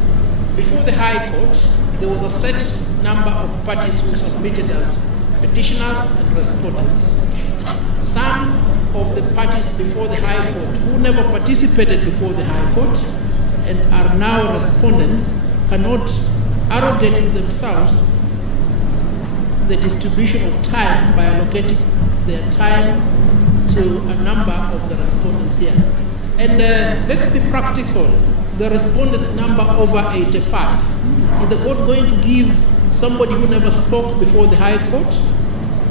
Before the High Court, there was a set number of parties who submitted as petitioners and respondents. Some of the parties before the High Court who never participated before the High Court and are now respondents cannot arrogate to themselves the distribution of time by allocating their time to a number of the respondents here. And let's be practical. The respondents number over 85. Is the court going to give somebody who never spoke before the High Court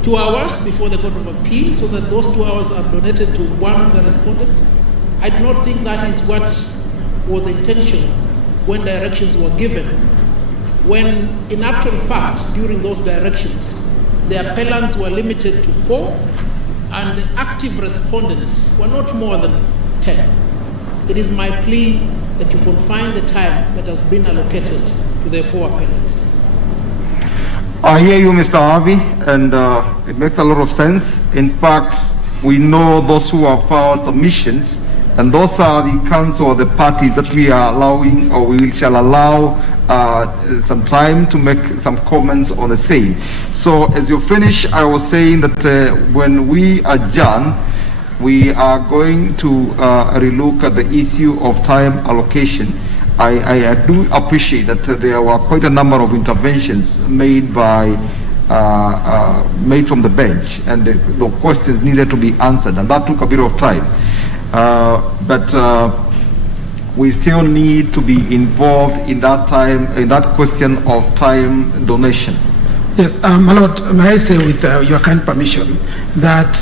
2 hours before the Court of Appeal so that those 2 hours are donated to one of the respondents? I do not think that is what was the intention when directions were given. When in actual fact, during those directions, the appellants were limited to 4 and the active respondents were not more than 10. It is my plea that you confine the time that has been allocated to the 4 appellants. I hear you, Mr. Harvey, and it makes a lot of sense. In fact, we know those who have filed submissions, and those are the council or the parties that we are allowing, or we shall allow some time to make some comments on the same. So as you finish, I was saying that when we adjourn, we are going to relook at the issue of time allocation. I do appreciate that there were quite a number of interventions made by made from the bench, and the questions needed to be answered, and that took a bit of time. But we still need to be involved in that time, in that question of time donation. Yes, my Lord, may I say with your kind permission that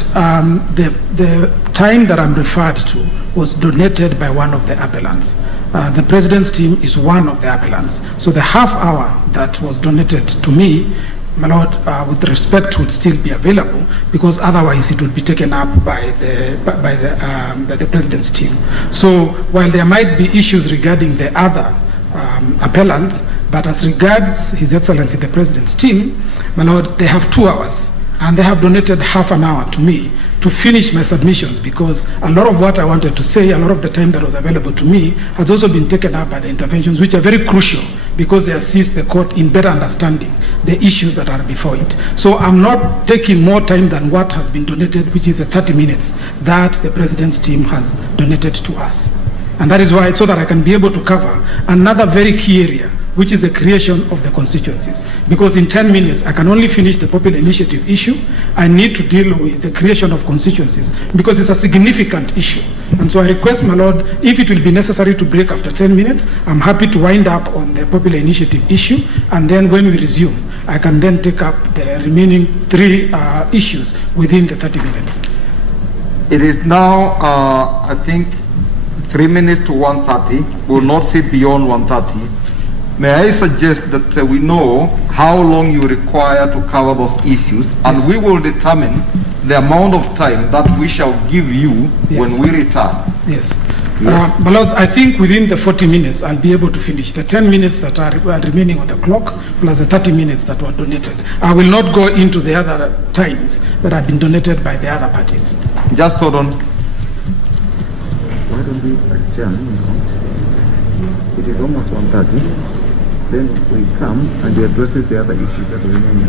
the time that I'm referred to was donated by one of the appellants. The President's team is one of the appellants. So the half hour that was donated to me, my Lord, with respect, would still be available, because otherwise it would be taken up by the President's team. So while there might be issues regarding the other appellants, but as regards His Excellency the President's team, my Lord, they have 2 hours, and they have donated half an hour to me to finish my submissions, because a lot of what I wanted to say, a lot of the time that was available to me, has also been taken up by the interventions, which are very crucial, because they assist the court in better understanding the issues that are before it. So I'm not taking more time than what has been donated, which is the 30 minutes that the President's team has donated to us. And that is why, so that I can be able to cover another very key area, which is the creation of the constituencies. Because in 10 minutes, I can only finish the popular initiative issue. I need to deal with the creation of constituencies, because it's a significant issue. And so I request, my Lord, if it will be necessary to break after 10 minutes, I'm happy to wind up on the popular initiative issue. And then when we resume, I can then take up the remaining 3 issues within the 30 minutes. It is now, I think, 3 minutes to 1:30. We will not sit beyond 1:30. May I suggest that we know how long you require to cover those issues, and we will determine the amount of time that we shall give you when we return. Yes. My Lords, I think within the 40 minutes I'll be able to finish the 10 minutes that are remaining on the clock, plus the 30 minutes that were donated. I will not go into the other times that have been donated by the other parties. Just hold on. Why don't we adjourn? It is almost 1:30. Then we come and we address the other issues that remain.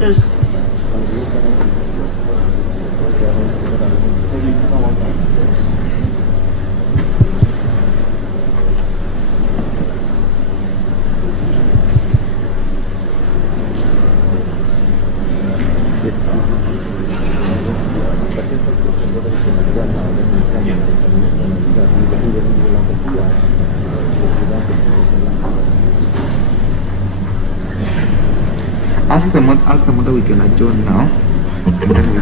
Yes. Ask them whether we can adjourn now. And then we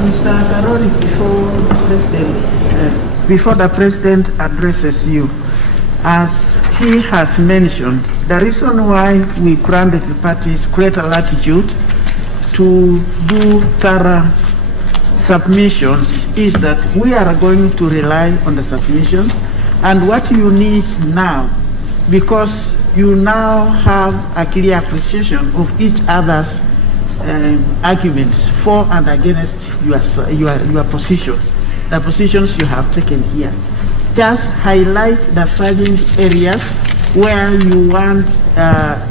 Mr. Karori, before the President addresses you, as he has mentioned, the reason why we granted the parties greater latitude to do thorough submissions is that we are going to rely on the submissions, and what you need now, because you now have a clear appreciation of each other's arguments for and against your positions, the positions you have taken here. Just highlight the salient areas where you want as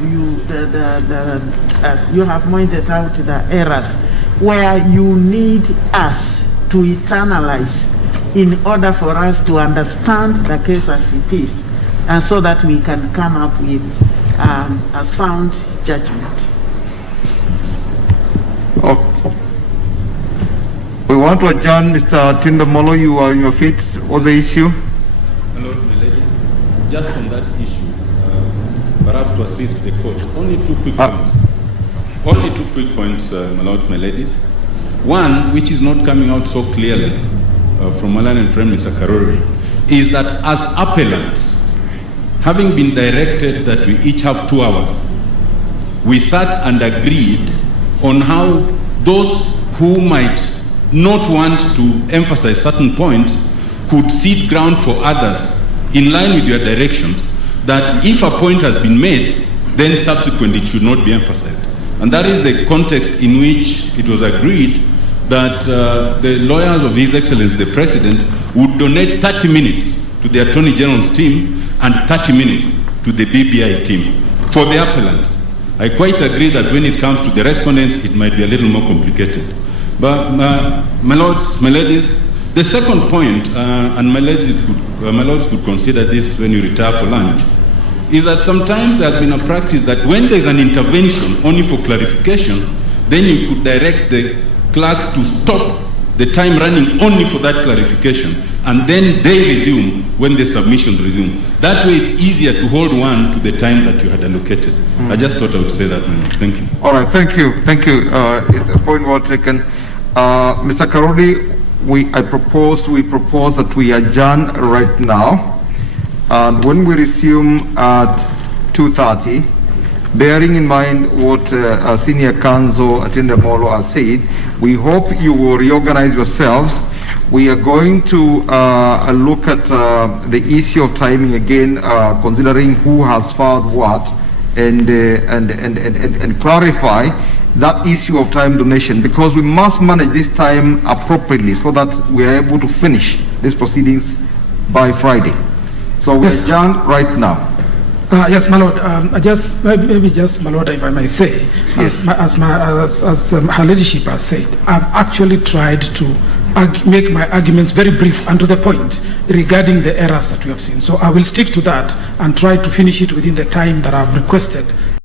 you have pointed out the errors, where you need us to internalize in order for us to understand the case as it is, and so that we can come up with a sound judgment. Okay. We want to adjourn. Mr. Tindamolo, you are on your feet. What's the issue? Hello, my ladies. Just on that issue, perhaps to assist the court, only two quick points. Only two quick points, my lord, my ladies. One, which is not coming out so clearly from my learned friend, Mr. Karori, is that as appellants, having been directed that we each have 2 hours, we sat and agreed on how those who might not want to emphasize certain points could cede ground for others in line with your directions, that if a point has been made, then subsequently it should not be emphasized. And that is the context in which it was agreed that the lawyers of His Excellency the President would donate 30 minutes to the Attorney General's team and 30 minutes to the BBI team for the appellants. I quite agree that when it comes to the respondents, it might be a little more complicated. But my lords, my ladies, the second point, and my lords could consider this when you retire for lunch, is that sometimes there has been a practice that when there's an intervention only for clarification, then you could direct the clerks to stop the time running only for that clarification, and then they resume when the submissions resume. That way it's easier to hold one to the time that you had allocated. I just thought I would say that, man. Thank you. All right, thank you. Thank you. It's a point well taken. Mr. Karori, we propose that we adjourn right now, and when we resume at 2:30, bearing in mind what Senior Counsel Tindamolo has said, we hope you will reorganize yourselves. We are going to look at the issue of timing again, considering who has filed what, and clarify that issue of time donation, because we must manage this time appropriately so that we are able to finish these proceedings by Friday. So we adjourn right now. Yes, my lord. Maybe just my lord, if I may say, yes. As her ladyship has said, I've actually tried to make my arguments very brief and to the point regarding the errors that we have seen. So I will stick to that and try to finish it within the time that I've requested.